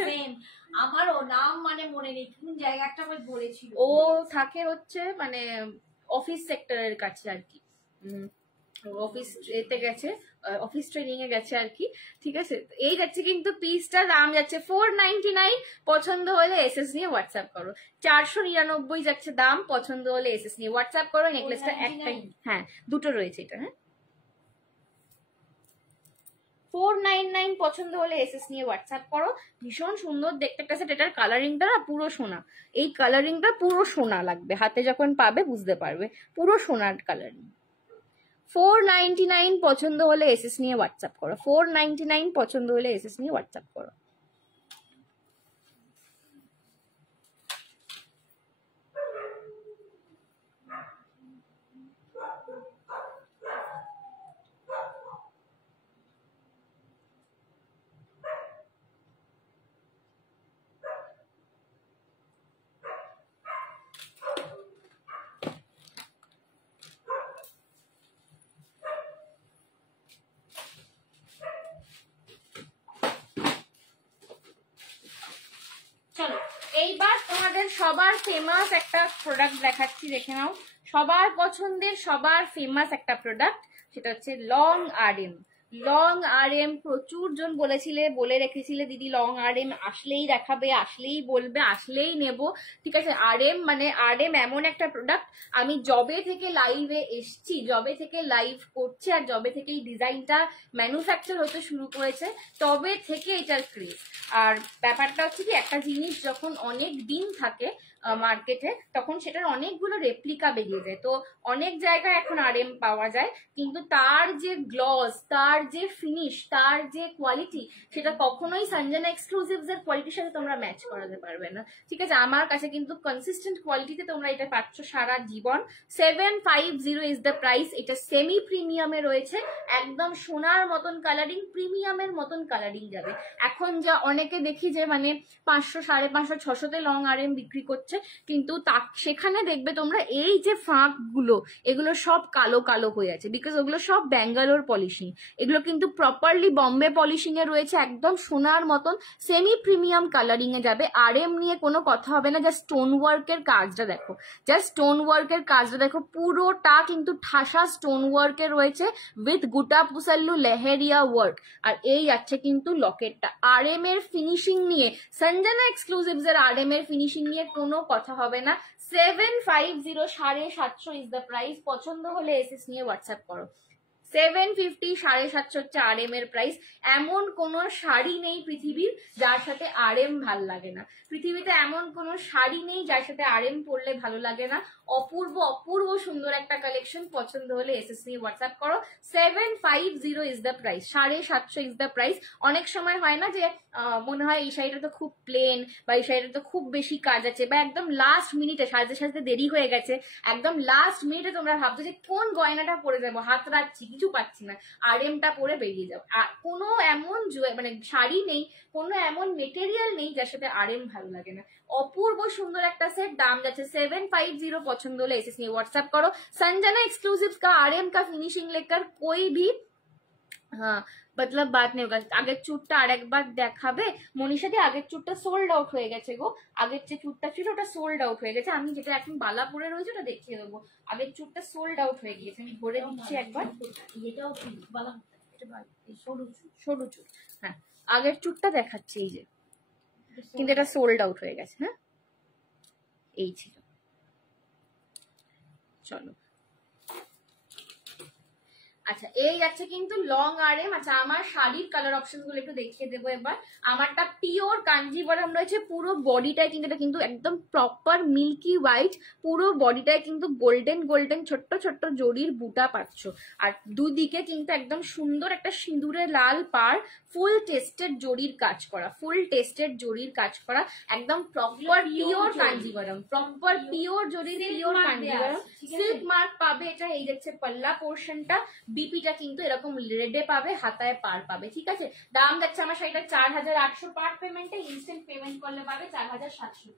সেম আমারও নাম মানে মনে নেই, কোন জায়গাটা বলেছিল। ও থাকে হচ্ছে মানে অফিস সেক্টরের কাছে আর কি, অফিস এতে গেছে, অফিস ট্রেনিং এ গেছে আর কি, ঠিক আছে। এই যাচ্ছে কিন্তু পিসটা দাম যাচ্ছে 499, পছন্দ হলে এসএস নিয়ে হোয়াটসঅ্যাপ করো। 499 যাচ্ছে দাম, পছন্দ হলে এসএস নিয়ে হোয়াটসঅ্যাপ করো। নেকলেসটা একটাই, হ্যাঁ দুটো রয়েছে এটা, হ্যাঁ 499 পছন্দ হলে এসএস নিয়ে হোয়াটসঅ্যাপ করো। ভীষণ সুন্দর দেখতে একটা সেট, এটার কালারিংটা না পুরো সোনা, এই কালারিংটা পুরো সোনা লাগবে, হাতে যখন পাবে বুঝতে পারবে পুরো সোনার কালারিং। 499 পছন্দ হলে এসএস নিয়ে হোয়াটসঅ্যাপ করো, 499 পছন্দ হলে এসএস নিয়ে হোয়াটসঅ্যাপ করো। চলো এইবার তোমাদের সবার ফেমাস একটা প্রোডাক্ট দেখাচ্ছি, দেখে নাও। সবার পছন্দের, সবার ফেমাস একটা প্রোডাক্ট, সেটা হচ্ছে লং আরএম। লং আরএম প্রচুর জন বলে রেখেছিলে দিদি লং আরএম আসলেই দেখাবে, আসলেই বলবে, আসলেই নেব, ঠিক আছে। আরএম মানে আরএম এমন একটা প্রোডাক্ট, আমি জবে থেকে লাইভে এসছি, জবে থেকে লাইভ করছি, আর জবে থেকে এই ডিজাইনটা ম্যানুফ্যাকচার হতে শুরু করেছে, তবে থেকে এটার ক্রেজ। আর ব্যাপারটা হচ্ছে কি, একটা জিনিস যখন অনেক দিন থাকে মার্কেটে, তখন সেটার অনেকগুলো রেপ্লিকা বেরিয়ে যায়। তো অনেক জায়গায় এখন আরএম পাওয়া যায়, কিন্তু তার যে গ্লস, তার যে ফিনিশ, তার যে কোয়ালিটি, সেটা কখনোই সঞ্জনা এক্সক্লুসিভস এর কোয়ালিটির সাথে তোমরা ম্যাচ করাতে পারবে না, ঠিক আছে। আমার কাছে কিন্তু কনসিস্টেন্ট কোয়ালিটিতে তোমরা এটা পাচ্ছ সারা জীবন। 750 ইজ দ্য প্রাইস। এটা সেমি প্রিমিয়ামে রয়েছে, একদম সোনার মতন কালারিং, প্রিমিয়ামের মতন কালারিং যাবে। এখন যা অনেকে দেখি যে মানে 500, 550, 600-তে লং আরএম বিক্রি করছে, কিন্তু সেখানে দেখবে তোমরা এই যে ফাঁক গুলো, এগুলো সব কালো কালো হয়ে আছে, বিকজ ওগুলো সব ব্যাঙ্গালোর পলিশিং। এগুলো কিন্তু প্রপারলি বম্বে পলিশিং এ রয়েছে, একদম সোনার মতন সেমি প্রিমিয়াম কালারিং এ যাবে। আরএম নিয়ে কোনো কথা হবে না। জাস্ট স্টোন ওয়ার্কের কাজটা দেখো, জাস্ট স্টোন ওয়ার্কের কাজটা দেখো, পুরোটা কিন্তু ঠাসা স্টোন ওয়ার্কে রয়েছে উইথ গুটা পুসাল্লু লেহেরিয়া ওয়ার্ক। আর এই আছে কিন্তু লকেটটা। আরএম এর ফিনিশিং নিয়ে, সঞ্জনা এক্সক্লুসিভস এর আরএম এর ফিনিশিং নিয়ে কোনো কথা হবে না। 750, 750 ইজ দ্য প্রাইস। পছন্দ হলে এসএস নিয়ে হোয়াটসঅ্যাপ করো। 750, 750 হচ্ছে আরএম এর প্রাইস। এমন কোন শাড়ি নেই পৃথিবীর যার সাথে আরএম ভাল লাগে না, পৃথিবীতে এমন কোন শাড়ি নেই যার সাথে আরএম পরলে ভালো লাগে না। অপূর্ব অপূর্ব সুন্দর একটা কালেকশন। পছন্দ হলে এসএস নিয়ে হোয়াটসঅ্যাপ করো। 750 is the price, 750 is the price. অনেক সময় হয় না যে মনে হয় এই শাড়িটা তো খুব প্লেন, বা এই শাড়িটা তো খুব বেশি কাজ আছে, বা একদম লাস্ট মিনিটে সাজতে সাজতে দেরি হয়ে গেছে, একদম লাস্ট মিনিটে তোমরা ভাবছো যে কোন গয়নাটা পরে যাবো, হাত রাখছি কিছু পাচ্ছি না, আরএমটা পরে বেরিয়ে যাও। আর কোনো এমন মানে শাড়ি নেই, কোনো এমন মেটেরিয়াল নেই যার সাথে আরএম ভালো লাগে না। অপূর্ব সুন্দর একটা সেট, দাম যাচ্ছে 750। পছন্দ হলে এসএস নিয়ে হোয়াটসঅ্যাপ করো। संजना एक्सक्लूसिव का आरएम का फिनिशिंग लेकर कोई भी मतलब बात नहीं होगा। আগের চুটটা আরেকবার দেখাবে মনীষাদি? আগের চুটটা সোল্ড আউট হয়ে গেছে গো, আগের যে চুটটা ছিল ওটা সোল্ড আউট হয়ে গেছে। আমি যেটা এখন বালাপুরে রয়েছে ওটা দেখিয়ে দেবো। আগের চুটটা সোল্ড আউট হয়ে গিয়েছে, আমি ভরে দিচ্ছি একবার। এটাও বালা, সরু চুট, হ্যাঁ আগের চুটটা দেখাচ্ছি এই যে, কিন্তু এটা সোল্ড আউট হয়ে গেছে। হ্যাঁ এই ছিল। চলো আচ্ছা, এই যাচ্ছে কিন্তু লং আরএম। আচ্ছা, আমার শাড়ির কালার অপশন গুলো একটু দেখিয়ে দেবো এবার। আমারটা পিওর কাঞ্জিভারাম রয়েছে, পুরো বডিটায় কিন্তু এটা কিন্তু একদম প্রপার মিল্কি হোয়াইট, পুরো বডিটায় কিন্তু গোল্ডেন গোল্ডেন ছোট্ট ছোট্ট জরির বুটা পাচ্ছ। আর দুদিকে কিন্তু একদম সুন্দর একটা সিঁদুরে লাল পাড়, ফুল টেস্টেড জরির কাজ করা, ফুল টেস্টেড জরির কাজ করা, একদম proper pure Kanjivaram, proper pure জরির পিওর কাঞ্জিভারাম। সিল্ক মার্ক পাবে এটা। এই যাচ্ছে পাল্লা পোর্শনটা, বিপিটা কিন্তু এরকম রেডে পাবে, হাতায় পার পাবে, ঠিক আছে। দাম যাচ্ছে আমার শাড়িটা 4800 পার্ট পেমেন্টে, ইনস্ট্যান্ট পেমেন্ট করলে পাবে 4700।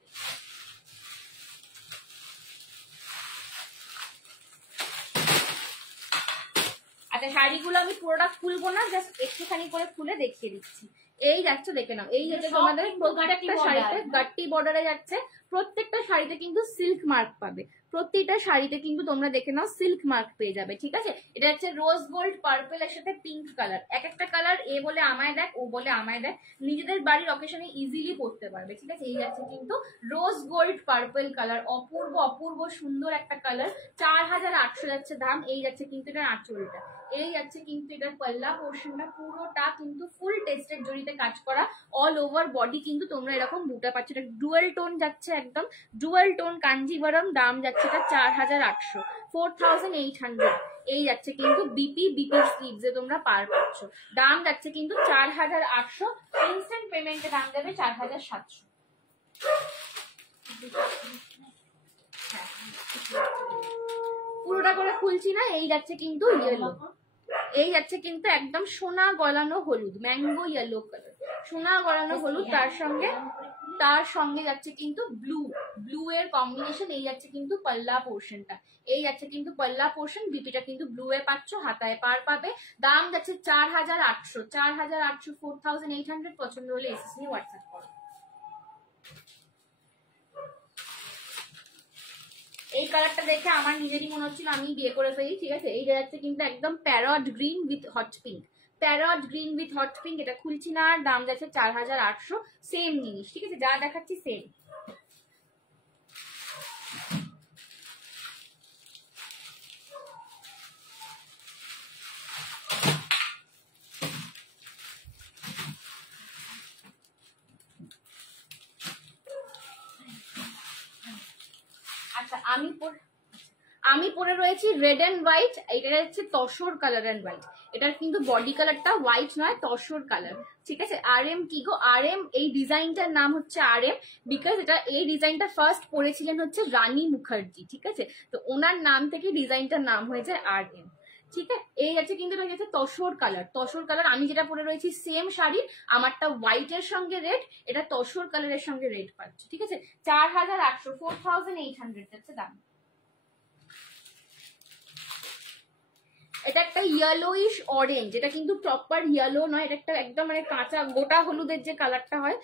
আচ্ছা শাড়িগুলো আমি পুরোটা খুলবো না, জাস্ট একটুখানি করে খুলে দেখিয়ে দিচ্ছি। এই যাচ্ছে দেখে নাও, এই যাচ্ছে তোমাদের প্রত্যেকটা শাড়িতে গাট্টি বর্ডারে যাচ্ছে, প্রত্যেকটা শাড়িতে কিন্তু সিল্ক মার্ক পাবে, প্রত্যেকটা শাড়িতে কিন্তু তোমরা দেখে নাও সিল্ক মার্ক পেয়ে যাবে, ঠিক আছে। এটা হচ্ছে রোজ গোল্ড পার্পল এর সাথে পিঙ্ক কালার, এক একটা কালার এ বলে আমায় দেখ, ও বলে আমায় দেখ, নিজেদের বাড়ির অকেশনে ইজিলি পরতে পারবে, ঠিক আছে। এই যাচ্ছে কিন্তু রোজ গোল্ড পার্পল কালার, অপূর্ব অপূর্ব সুন্দর একটা কালার, 4800 যাচ্ছে দাম। এই যাচ্ছে কিন্তু এটা আঁচলটা, এই যাচ্ছে কিন্তু এটার পাল্লা পোর্শনটা পুরোটা কিন্তু ফুল টেস্টেড জড়িতে কাজ করা, অল ওভার বডি কিন্তু তোমরা এরকম বুটা পাচ্ছ। এটা ডুয়াল টোন যাচ্ছে, একদম ডুয়াল টোন কাঞ্জিভারম, দাম যাচ্ছে এটা 4800, 4800। এই যাচ্ছে কিন্তু বিপি স্লিভসে তোমরা পার পাচ্ছ, দাম যাচ্ছে কিন্তু 4800, ইনস্ট্যান্ট পেমেন্টে দাম যাবে 4700। পুরোটা করে খুলছি না। এই যাচ্ছে কিন্তু ইয়েলো, এই যাচ্ছে কিন্তু একদম সোনা গলানো হলুদ, ম্যাঙ্গো ইয়েলো কালার, সোনা গলানো হলুদ, তার সঙ্গে যাচ্ছে কিন্তু ব্লু এর কম্বিনেশন। এই যাচ্ছে কিন্তু পাল্লা পোর্শনটা, এই যাচ্ছে কিন্তু পাল্লা পোর্শন, বিপিটা কিন্তু ব্লু এ পাচ্ছ, হাতায় পার পাবে, দাম যাচ্ছে 4800, 4800, 4800। পছন্দ হলে এসএস নিয়ে হোয়াটসঅ্যাপ করো। এই কালারটা দেখে আমার নিজেরই মনে হচ্ছিল আমি বিয়ে করে ফেলি, ঠিক আছে। এই যাচ্ছে কিন্তু একদম parrot green with hot pink, parrot green with hot pink, এটা খুলছি না, আর দাম যাচ্ছে 4800, সেম জিনিস, ঠিক আছে, যা দেখাচ্ছি সেম। আচ্ছা আমি পরে রয়েছি রেড এন্ড হোয়াইট, এটা হচ্ছে তসর কালার এন্ড হোয়াইট, এটার কিন্তু বডি কালারটা হোয়াইট নয়, তসর কালার, ঠিক আছে। RM কি গো, RM এই ডিজাইনটার নাম হচ্ছে RM, বিকজ এটা এই ডিজাইনটা ফার্স্ট করেছিলেন হচ্ছে রানী মুখার্জি, ঠিক আছে, তো ওনার নাম থেকে ডিজাইনটার নাম হয়েছে RM, ঠিক আছে। এই আছে কিন্তু এটা হচ্ছে তসর কালার, আমি যেটা পরে রয়েছি সেম শাড়ি, আমারটা হোয়াইট এর সঙ্গে রেড, এটা তসর কালারের সঙ্গে রেড পাচ্ছ, ঠিক আছে। 4800, 4800 যাচ্ছে দাম। এটা একটা ইয়েলোইশ অরেঞ্জ, এটা কিন্তু প্রপার ইয়েলো নয়, এটা একটা একদম মানে কাঁচা গোটা হলুদের যে কালারটা হয়,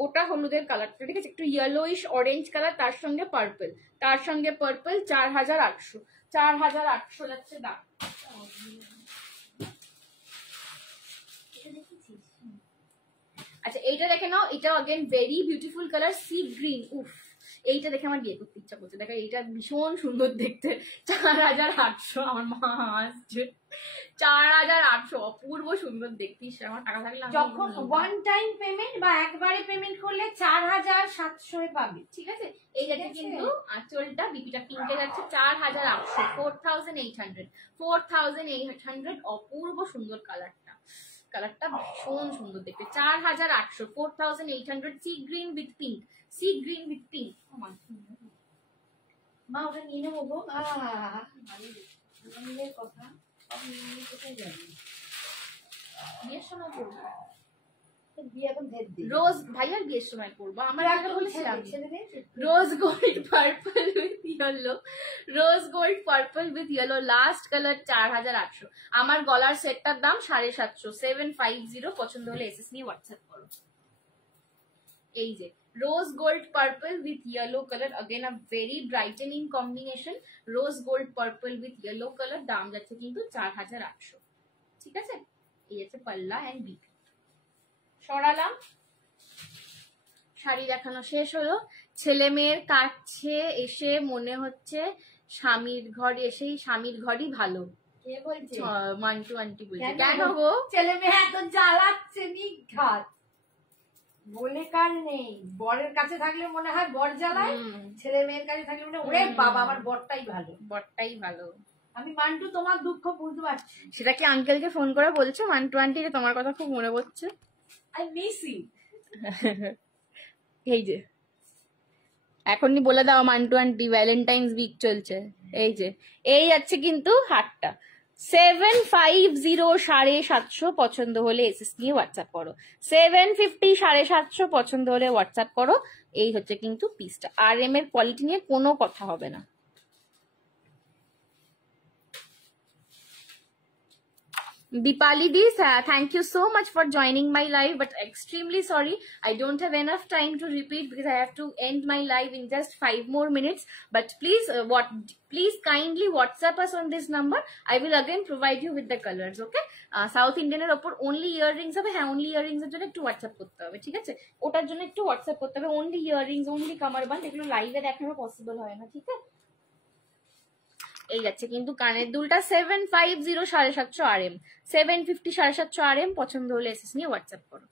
গোটা হলুদের কালারটা, ঠিক আছে, একটু ইয়েলোইশ অরেঞ্জ কালার, তার সঙ্গে পার্পল, 4800 যাচ্ছে দাম। আচ্ছা এইটা দেখে নাও, এটা again very beautiful colour, sea green, উফ এইটা দেখে আমার বিয়ে করতে ইচ্ছা করছে, দেখো এইটা ভীষণ সুন্দর দেখতে, 4800, আমার মা আসছে, 4800, অপূর্ব সুন্দর দেখতে, আমার টাকা থাকলে যখন ওয়ান টাইম পেমেন্ট বা একবারে পেমেন্ট করলে 4700 পাবে, ঠিক আছে। এই যাচ্ছে কিন্তু আঁচলটা, বিপিটা পিঙ্কে যাচ্ছে 4800, 4800, অপূর্ব সুন্দর কালারটা ভীষণ সুন্দর দেখতে, 4800, 4800, সি গ্রিন উইথ পিঙ্ক, মা ওটা নিয়ে নেবো গো। কথা কোথায় যাবে, বিয়ের সময় করবো, বিয়ে এখন রোজ ভাইয়ার বিয়ের সময় করবো, আমার আগে বলেছিলাম rose gold purple with yellow, last colour 4800, আমার গলার সেটটার দাম 750, 750। পছন্দ হলে এসএস নিয়ে হোয়াটসঅ্যাপ করো। এই যে rose gold purple with yellow colour, again a very brightening combination, rose gold purple with yellow colour, দাম যাচ্ছে কিন্তু 4800, ঠিক আছে। এই আছে পাল্লা এন্ড বিপি। সরালাম, শাড়ি দেখানো শেষ হলো। ছেলে মেয়ের কাছে এসে মনে হচ্ছে স্বামীর ঘর এসেই স্বামীর ঘরই ভালো, কে বলছে? মান্টু আন্টি বলছে। কেন গো? ছেলে মেয়ে এত জ্বালাচ্ছে নিঘাত, বলে কার নেই। বরের কাছে থাকলে মনে হয় বর জ্বালায়, ছেলে মেয়ের কাছে থাকলে মনে হয় ওরে বাবা আমার বরটাই ভালো। আমি মান্টু তোমার দুঃখ বুঝতে পারছি। সেটা কি আঙ্কেলকে ফোন করে বলছো মান্টু আন্টি যে তোমার কথা খুব মনে পড়ছে? I miss you. এই যে এখনই বলে দাও মান্টু আন্টি, ভ্যালেন্টাইন্স উইক চলছে। এই যে এই যাচ্ছে কিন্তু হাটটা 750, 750। পছন্দ হলে এসএস নিয়ে হোয়াটসঅ্যাপ করো। 750, 750 পছন্দ হলে হোয়াটসঅ্যাপ করো। এই হচ্ছে কিন্তু পিসটা, RM এর কোয়ালিটি নিয়ে কোনো কথা হবে না। Dipali Di, thank you so much for joining my live, but extremely sorry, I don't have enough time to repeat because I have to end my live in just 5 more minutes. But please, please kindly WhatsApp us on this number. I will again provide you with the colors. Okay? South Indian এর ওপর only earrings হবে, হ্যাঁ only earrings এর জন্য একটু WhatsApp করতে হবে, ঠিক আছে? ওটার জন্য একটু WhatsApp করতে হবে, only earrings, only কামারবান্দ, এগুলো লাইভে দেখানো পসিবল হয় না, ঠিক আছে? এই যাচ্ছে কিন্তু কানের দুলটা 750 750 RM, 750 750 RM, পছন্দ হলে এসএস নিয়ে হোয়াটসঅ্যাপ করো।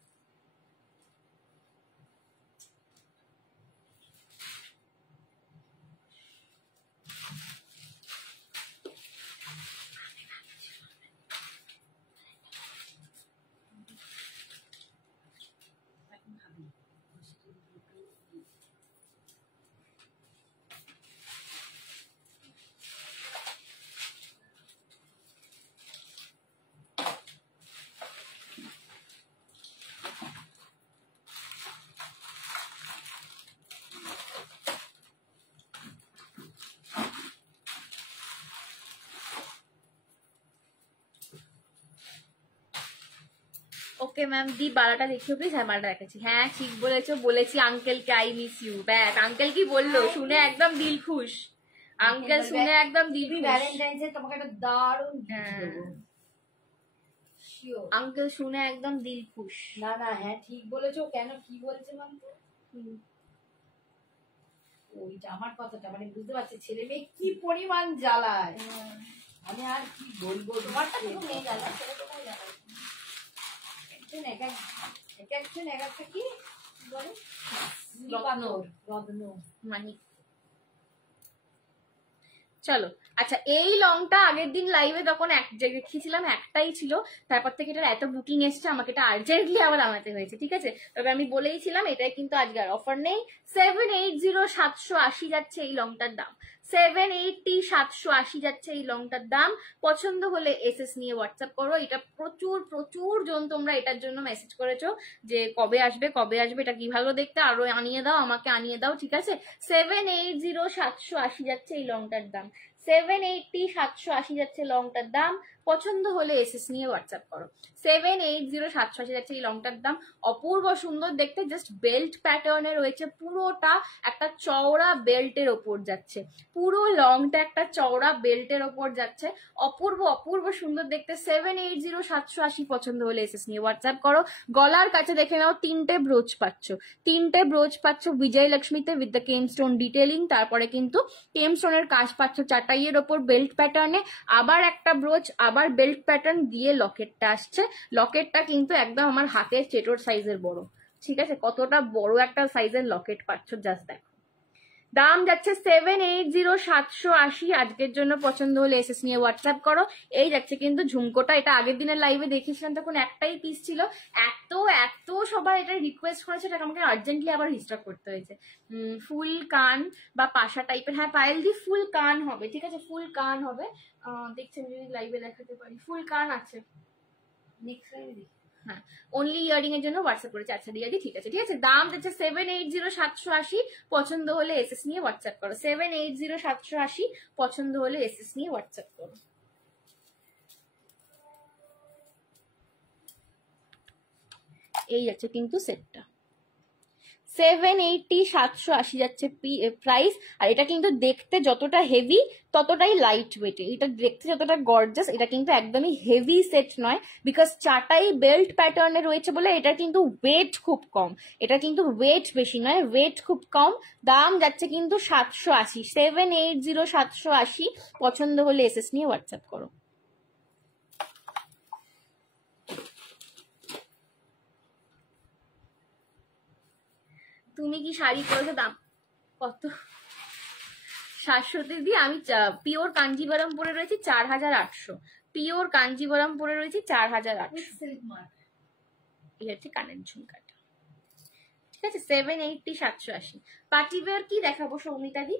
ওকে ম্যাম, দি বালাটা দেখিও প্লিজ। হ্যাঁ বালাটা রেখেছি, হ্যাঁ ঠিক বলেছো, বলেছি আঙ্কেলকে আই মিস ইউ। ব্যাস, আঙ্কেল কি বললো শুনে একদম দিল খুশ, আঙ্কেল শুনে একদম দিল খুশ। ভ্যালেন্টাইন্স ডে তোমাকে একটা দারুণ আঙ্কেল শুনে একদম দিল খুশ। না না, হ্যাঁ ঠিক বলেছো। কেন, কি বলছে মানে ওইটা আমার কথাটা, মানে বুঝতে পারছি ছেলে মেয়ে কি পরিমাণ জ্বালায়। আমি আর কি বলবো, তোমারটা কিন্তু মেয়ে জ্বালায়, ছেলে কোথায় জ্বালায়? একজন এক একটা কি বলে রত্ন মানে চলো আচ্ছা, এই লংটা আগের দিন লাইভে তখন এক দেখিয়েছিলাম, একটাই ছিল, তারপর থেকে এটার এত বুকিং এসছে, আমাকে এটা আর্জেন্টলি আবার আনাতে হয়েছে, ঠিক আছে? তবে আমি বলেইছিলাম এটাই কিন্তু আজকে আর অফার নেই। 780 780 যাচ্ছে এই লংটার দাম, 780 780 যাচ্ছে এই লংটার দাম। পছন্দ হলে এসএস নিয়ে হোয়াটসঅ্যাপ করো। এটা প্রচুর প্রচুর জন তোমরা এটার জন্য মেসেজ করেছো যে কবে আসবে কবে আসবে, এটা কি ভালো দেখতে, আরো আনিয়ে দাও, আমাকে আনিয়ে দাও, ঠিক আছে? 780 780 যাচ্ছে এই লংটার দাম, 780 780 যাচ্ছে লংটার দাম। পছন্দ হলে এসএস নিয়ে হোয়াটসঅ্যাপ করো। 780 780 যাচ্ছে এই লংটার দাম। অপূর্ব সুন্দর দেখতে, জাস্ট বেল্ট প্যাটার্নে রয়েছে, পুরোটা একটা চওড়া বেল্টের ওপর যাচ্ছে, পুরো লংটা একটা চওড়া বেল্টের ওপর যাচ্ছে, অপূর্ব অপূর্ব সুন্দর দেখতে। 780 780 পছন্দ হলে এসএস নিয়ে হোয়াটসঅ্যাপ করো। গলার কাছে দেখে নাও, তিনটে ব্রোচ পাচ্ছ, তিনটে ব্রোচ পাচ্ছ বিজয়লক্ষ্মীতে with the gem stone detailing. তারপরে কিন্তু কেম স্টোনের কাজ পাচ্ছ চাটাইয়ের ওপর বেল্ট প্যাটার্নে, আবার একটা ব্রোচ, আবার বেল্ট প্যাটার্ন দিয়ে লকেটটা আসছে। লকেটটা কিন্তু একদম আমার হাতের চেটোর সাইজের বড়, ঠিক আছে? কতটা বড় একটা সাইজের লকেট পাচ্ছ, জাস্ট দেখো। দাম যাচ্ছে 780 780 আজকের জন্য। পছন্দ হলে এসএস নিয়ে হোয়াটসঅ্যাপ করো। এই যাচ্ছে কিন্তু ঝুমকোটা, এটা আগের দিনের লাইভে দেখিয়েছিলাম, তখন একটাই পিস ছিল, এত এত সবাই এটা রিকোয়েস্ট করেছে, এটা আমাকে আর্জেন্টলি আবার রিস্টক করতে হয়েছে। ফুল কান বা পাশা টাইপের, হ্যাঁ পায়েল দি ফুল কান হবে, ঠিক আছে? ফুল কান হবে, দেখছেন যদি লাইভে দেখাতে পারি, ফুল কান আছে। নেক্সট লাইভে হ্যাঁ, অনলি ইয়ারিং এর জন্য হোয়াটসঅ্যাপ করেছে। আচ্ছা রিয়া দি ঠিক আছে, ঠিক আছে। দাম যাচ্ছে 780 780, পছন্দ হলে এসএস নিয়ে হোয়াটসঅ্যাপ করো। 780 780, পছন্দ হলে এসএস নিয়ে হোয়াটসঅ্যাপ করো। এই যাচ্ছে কিন্তু সেটটা, 780 780 যাচ্ছে প্রাইস। আর এটা কিন্তু দেখতে যতটা হেভি ততটাই লাইট ওয়েট, এটা দেখতে যতটা গর্জাস, এটা কিন্তু একদমই হেভি সেট নয়, বিকজ চাটাই বেল্ট প্যাটার্নে রয়েছে বলে এটা কিন্তু ওয়েট খুব কম, এটা কিন্তু ওয়েট বেশি নয়, ওয়েট খুব কম। দাম যাচ্ছে কিন্তু 780, 780 780, পছন্দ হলে এসএস নিয়ে হোয়াটসঅ্যাপ করো। তুমি কি শাড়ি পরেছো? দাম কত? 700 দিয়ে আমি পিওর কাঞ্জিবরম পরে রয়েছি 4800, পিওর কাঞ্জিবরম পরে রয়েছি 4800। এই হচ্ছে কানের ঝুমকাটা, ঠিক আছে? 780 780। পার্টিওয়্যার কি দেখাবো সৌমিতা দি?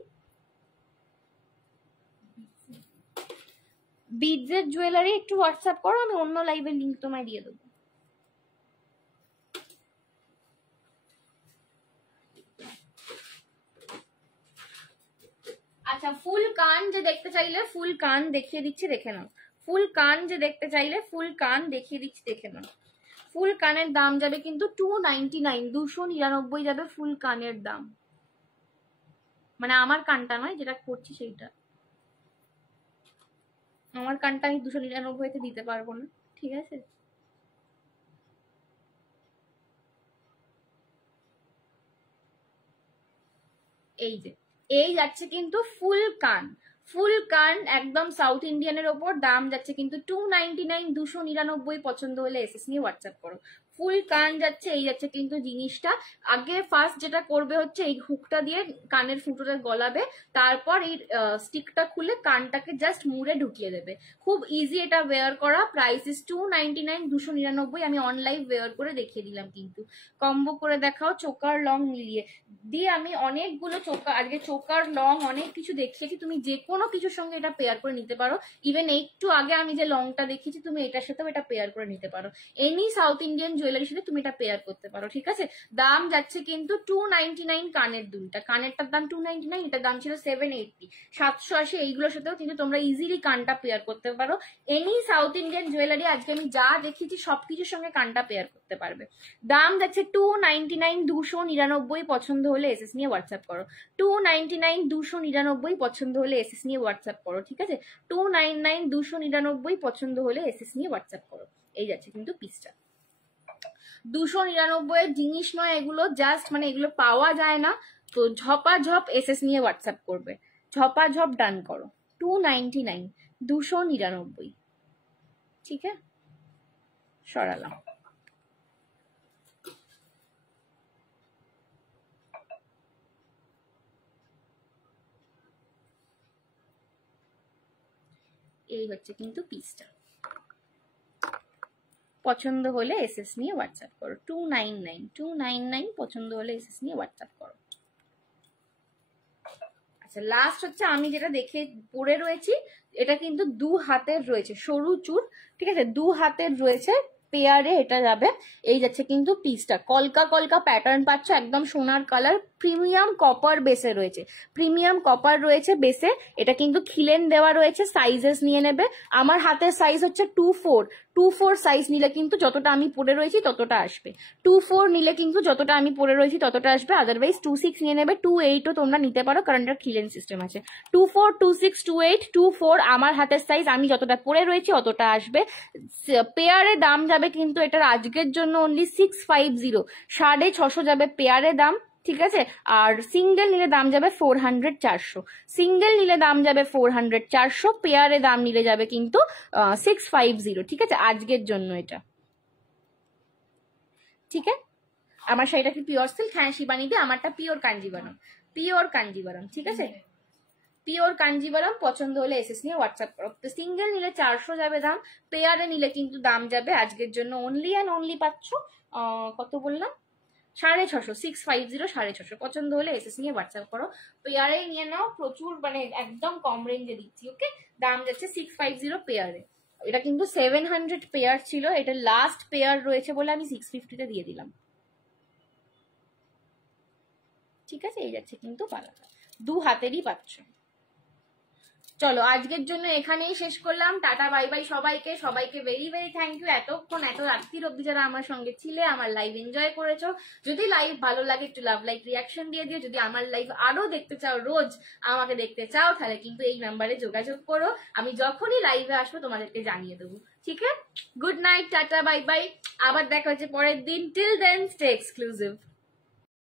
বিডসের জুয়েলারি একটু হোয়াটসঅ্যাপ করো, আমি অন্য লাইভের লিঙ্ক তোমায় দিয়ে দেবো। আচ্ছা, ফুল কান যে দেখতে চাইলে ফুল কান দেখিয়ে দিচ্ছি, দেখে নাও। ফুল কান যে দেখতে চাইলে ফুল কান দেখিয়ে দিচ্ছি, দেখে নাও। ফুল কানের দাম যাবে কিন্তু 299, 299 যাবে ফুল কানের দাম, মানে আমার কানটা নয়, যেটা করছি সেইটা। আমার কানটা আমি 299-তে দিতে পারবো না, ঠিক আছে। এই যে এই যাচ্ছে কিন্তু ফুল কান, ফুল কান একদম সাউথ ইন্ডিয়ানের ওপর, দাম যাচ্ছে কিন্তু 299, 299। পছন্দ হলে এসএস নিয়ে হোয়াটসঅ্যাপ করো। ফুল কান যাচ্ছে, এই যাচ্ছে কিন্তু জিনিসটা। আগে ফার্স্ট যেটা করবে হচ্ছে এই হুকটা দিয়ে কানের ফুটোটা গলাবে, তারপর এই স্টিকটা খুলে কানটাকে জাস্ট মুড়ে ঢুকিয়ে দেবে। খুব ইজি এটা ওয়্যার করা। Price is 299, 299। আমি অনলাইন ওয়্যার করে দেখিয়ে দিলাম কিন্তু। কম্বো করে দেখাও চোকার লং মিলিয়ে দিয়ে আমি অনেকগুলো আজকে চোকার লং অনেক কিছু দেখিয়েছি, তুমি যে কোনো কিছুর সঙ্গে এটা পেয়ার করে নিতে পারো। ইভেন একটু আগে আমি যে লংটা দেখিয়েছি তুমি এটার সাথেও এটা পেয়ার করে নিতে পারো। এনি সাউথ ইন্ডিয়ান জুয়েলারির সাথে তুমি এটা পেয়ার করতে পারো, ঠিক আছে। দাম যাচ্ছে কিন্তু 299 কানের দুলটা, কানেরটার দাম 299, এটার দাম ছিল 780, 780। এইগুলোর সাথেও কিন্তু তোমরা ইজিলি কানটা পেয়ার করতে পারো। এনি সাউথ ইন্ডিয়ান জুয়েলারি আজকে আমি যা দেখিয়েছি সবকিছুর সঙ্গে কানটা পেয়ার করতে পারবে। দাম যাচ্ছে 299, 299। পছন্দ হলে এসএস নিয়ে হোয়াটসঅ্যাপ করো। 299, 299। পছন্দ হলে এসএস নিয়ে হোয়াটসঅ্যাপ করো, ঠিক আছে। 299, 299। পছন্দ হলে এসএস নিয়ে হোয়াটসঅ্যাপ করো। এই যাচ্ছে কিন্তু পিসটা। 299 এর জিনিস নয় এগুলো, জাস্ট মানে এগুলো পাওয়া যায় না, তো ঝপাঝপ এসএস নিয়ে হোয়াটসঅ্যাপ করবে, ঝপাঝপ ডান করো। 299, 299, ঠিক আছে। সরালাম। এই হচ্ছে কিন্তু পিসটা। পছন্দ হলে এসএস নিয়ে হোয়াটসঅ্যাপ করো। 299, 299। পছন্দ হলে এসএস নিয়ে হোয়াটসঅ্যাপ করো। আচ্ছা, লাস্ট হচ্ছে আমি যেটা দেখে পরে রয়েছি, এটা কিন্তু 2 হাতের রয়েছে, সরু চুর, ঠিক আছে, 2 হাতের রয়েছে, পেয়ারে এটা যাবে। এই যাচ্ছে কিন্তু পিসটা, কলকা কলকা প্যাটার্ন পাচ্ছ, একদম সোনার কালার, প্রিমিয়াম কপার বেসে রয়েছে, প্রিমিয়াম কপার রয়েছে বেসে। এটা কিন্তু খিলেন দেওয়া রয়েছে, সাইজেস নিয়ে নেবে। আমার হাতের সাইজ হচ্ছে 24, 24 সাইজ নিলে কিন্তু যতটা আমি পরে রয়েছি ততটা আসবে, 24 নিলে কিন্তু যতটা আমি পরে রয়েছি ততটা আসবে। আদারওয়াইজ 26 নিয়ে নেবে, 28ও তোমরা নিতে পারো, কারণ এটা খিলেন সিস্টেম আছে। 24, 26, 28, 24 আমার হাতের সাইজ, আমি যতটা পরে রয়েছি অতটা আসবে। পেয়ারে দাম যাবে কিন্তু এটার আজকের জন্য অনলি 650, 650 যাবে পেয়ারে দাম, ঠিক আছে। আর সিঙ্গেল নিলে দাম যাবে 400, 400। সিঙ্গেল নিলে দাম যাবে 400, 400। পেয়ারে দাম নিলে যাবে কিন্তু 650, ঠিক আছে, আজকের জন্য এটা, ঠিক আছে। আমার শাড়িটা কি পিওর সিল্ক? হ্যাঁ শিবানীদি, আমারটা পিওর কাঞ্জিভারম, পিওর কাঞ্জিভারম, ঠিক আছে, পিওর কাঞ্জিভারম। পছন্দ হলে এসএস নিয়ে হোয়াটসঅ্যাপ করো। তো সিঙ্গেল নিলে 400 যাবে দাম, পেয়ারে নিলে কিন্তু দাম যাবে আজকের জন্য অনলি অ্যান্ড অনলি পাচ্ছ কত বললাম, 650, 650, 650। পছন্দ হলে এসএস নিয়ে হোয়াটসঅ্যাপ করো, পেয়ারেই নিয়ে নাও, প্রচুর মানে একদম কম রেঞ্জে দিচ্ছি, ওকে। দাম যাচ্ছে 650 পেয়ারে। এটা কিন্তু 700 পেয়ার ছিল, এটা লাস্ট পেয়ার রয়েছে বলে আমি 650-তে দিয়ে দিলাম, ঠিক আছে। এই যাচ্ছে কিন্তু পালাটা, 2 হাতেরই পাচ্ছ। চলো আজকের জন্য এখানেই শেষ করলাম, টাটা বাই বাই সবাইকে, সবাইকে ভেরি ভেরি থ্যাংক ইউ এতক্ষণ এত রাত্রির অব্দি যারা আমার সঙ্গে ছিলে, আমার লাইভ এনজয় করেছো। যদি লাইভ ভালো লাগে একটু লাভ লাইক রিয়াকশন দিয়ে দিও। যদি আমার লাইভ আরো দেখতে চাও, রোজ আমাকে দেখতে চাও, তাহলে কিন্তু এই নাম্বারে যোগাযোগ করো, আমি যখনই লাইভে আসবো তোমাদেরকে জানিয়ে দেবো, ঠিক আছে। Good night, tata bye bye, আবার দেখা হচ্ছে পরের দিন। Till then stay exclusive.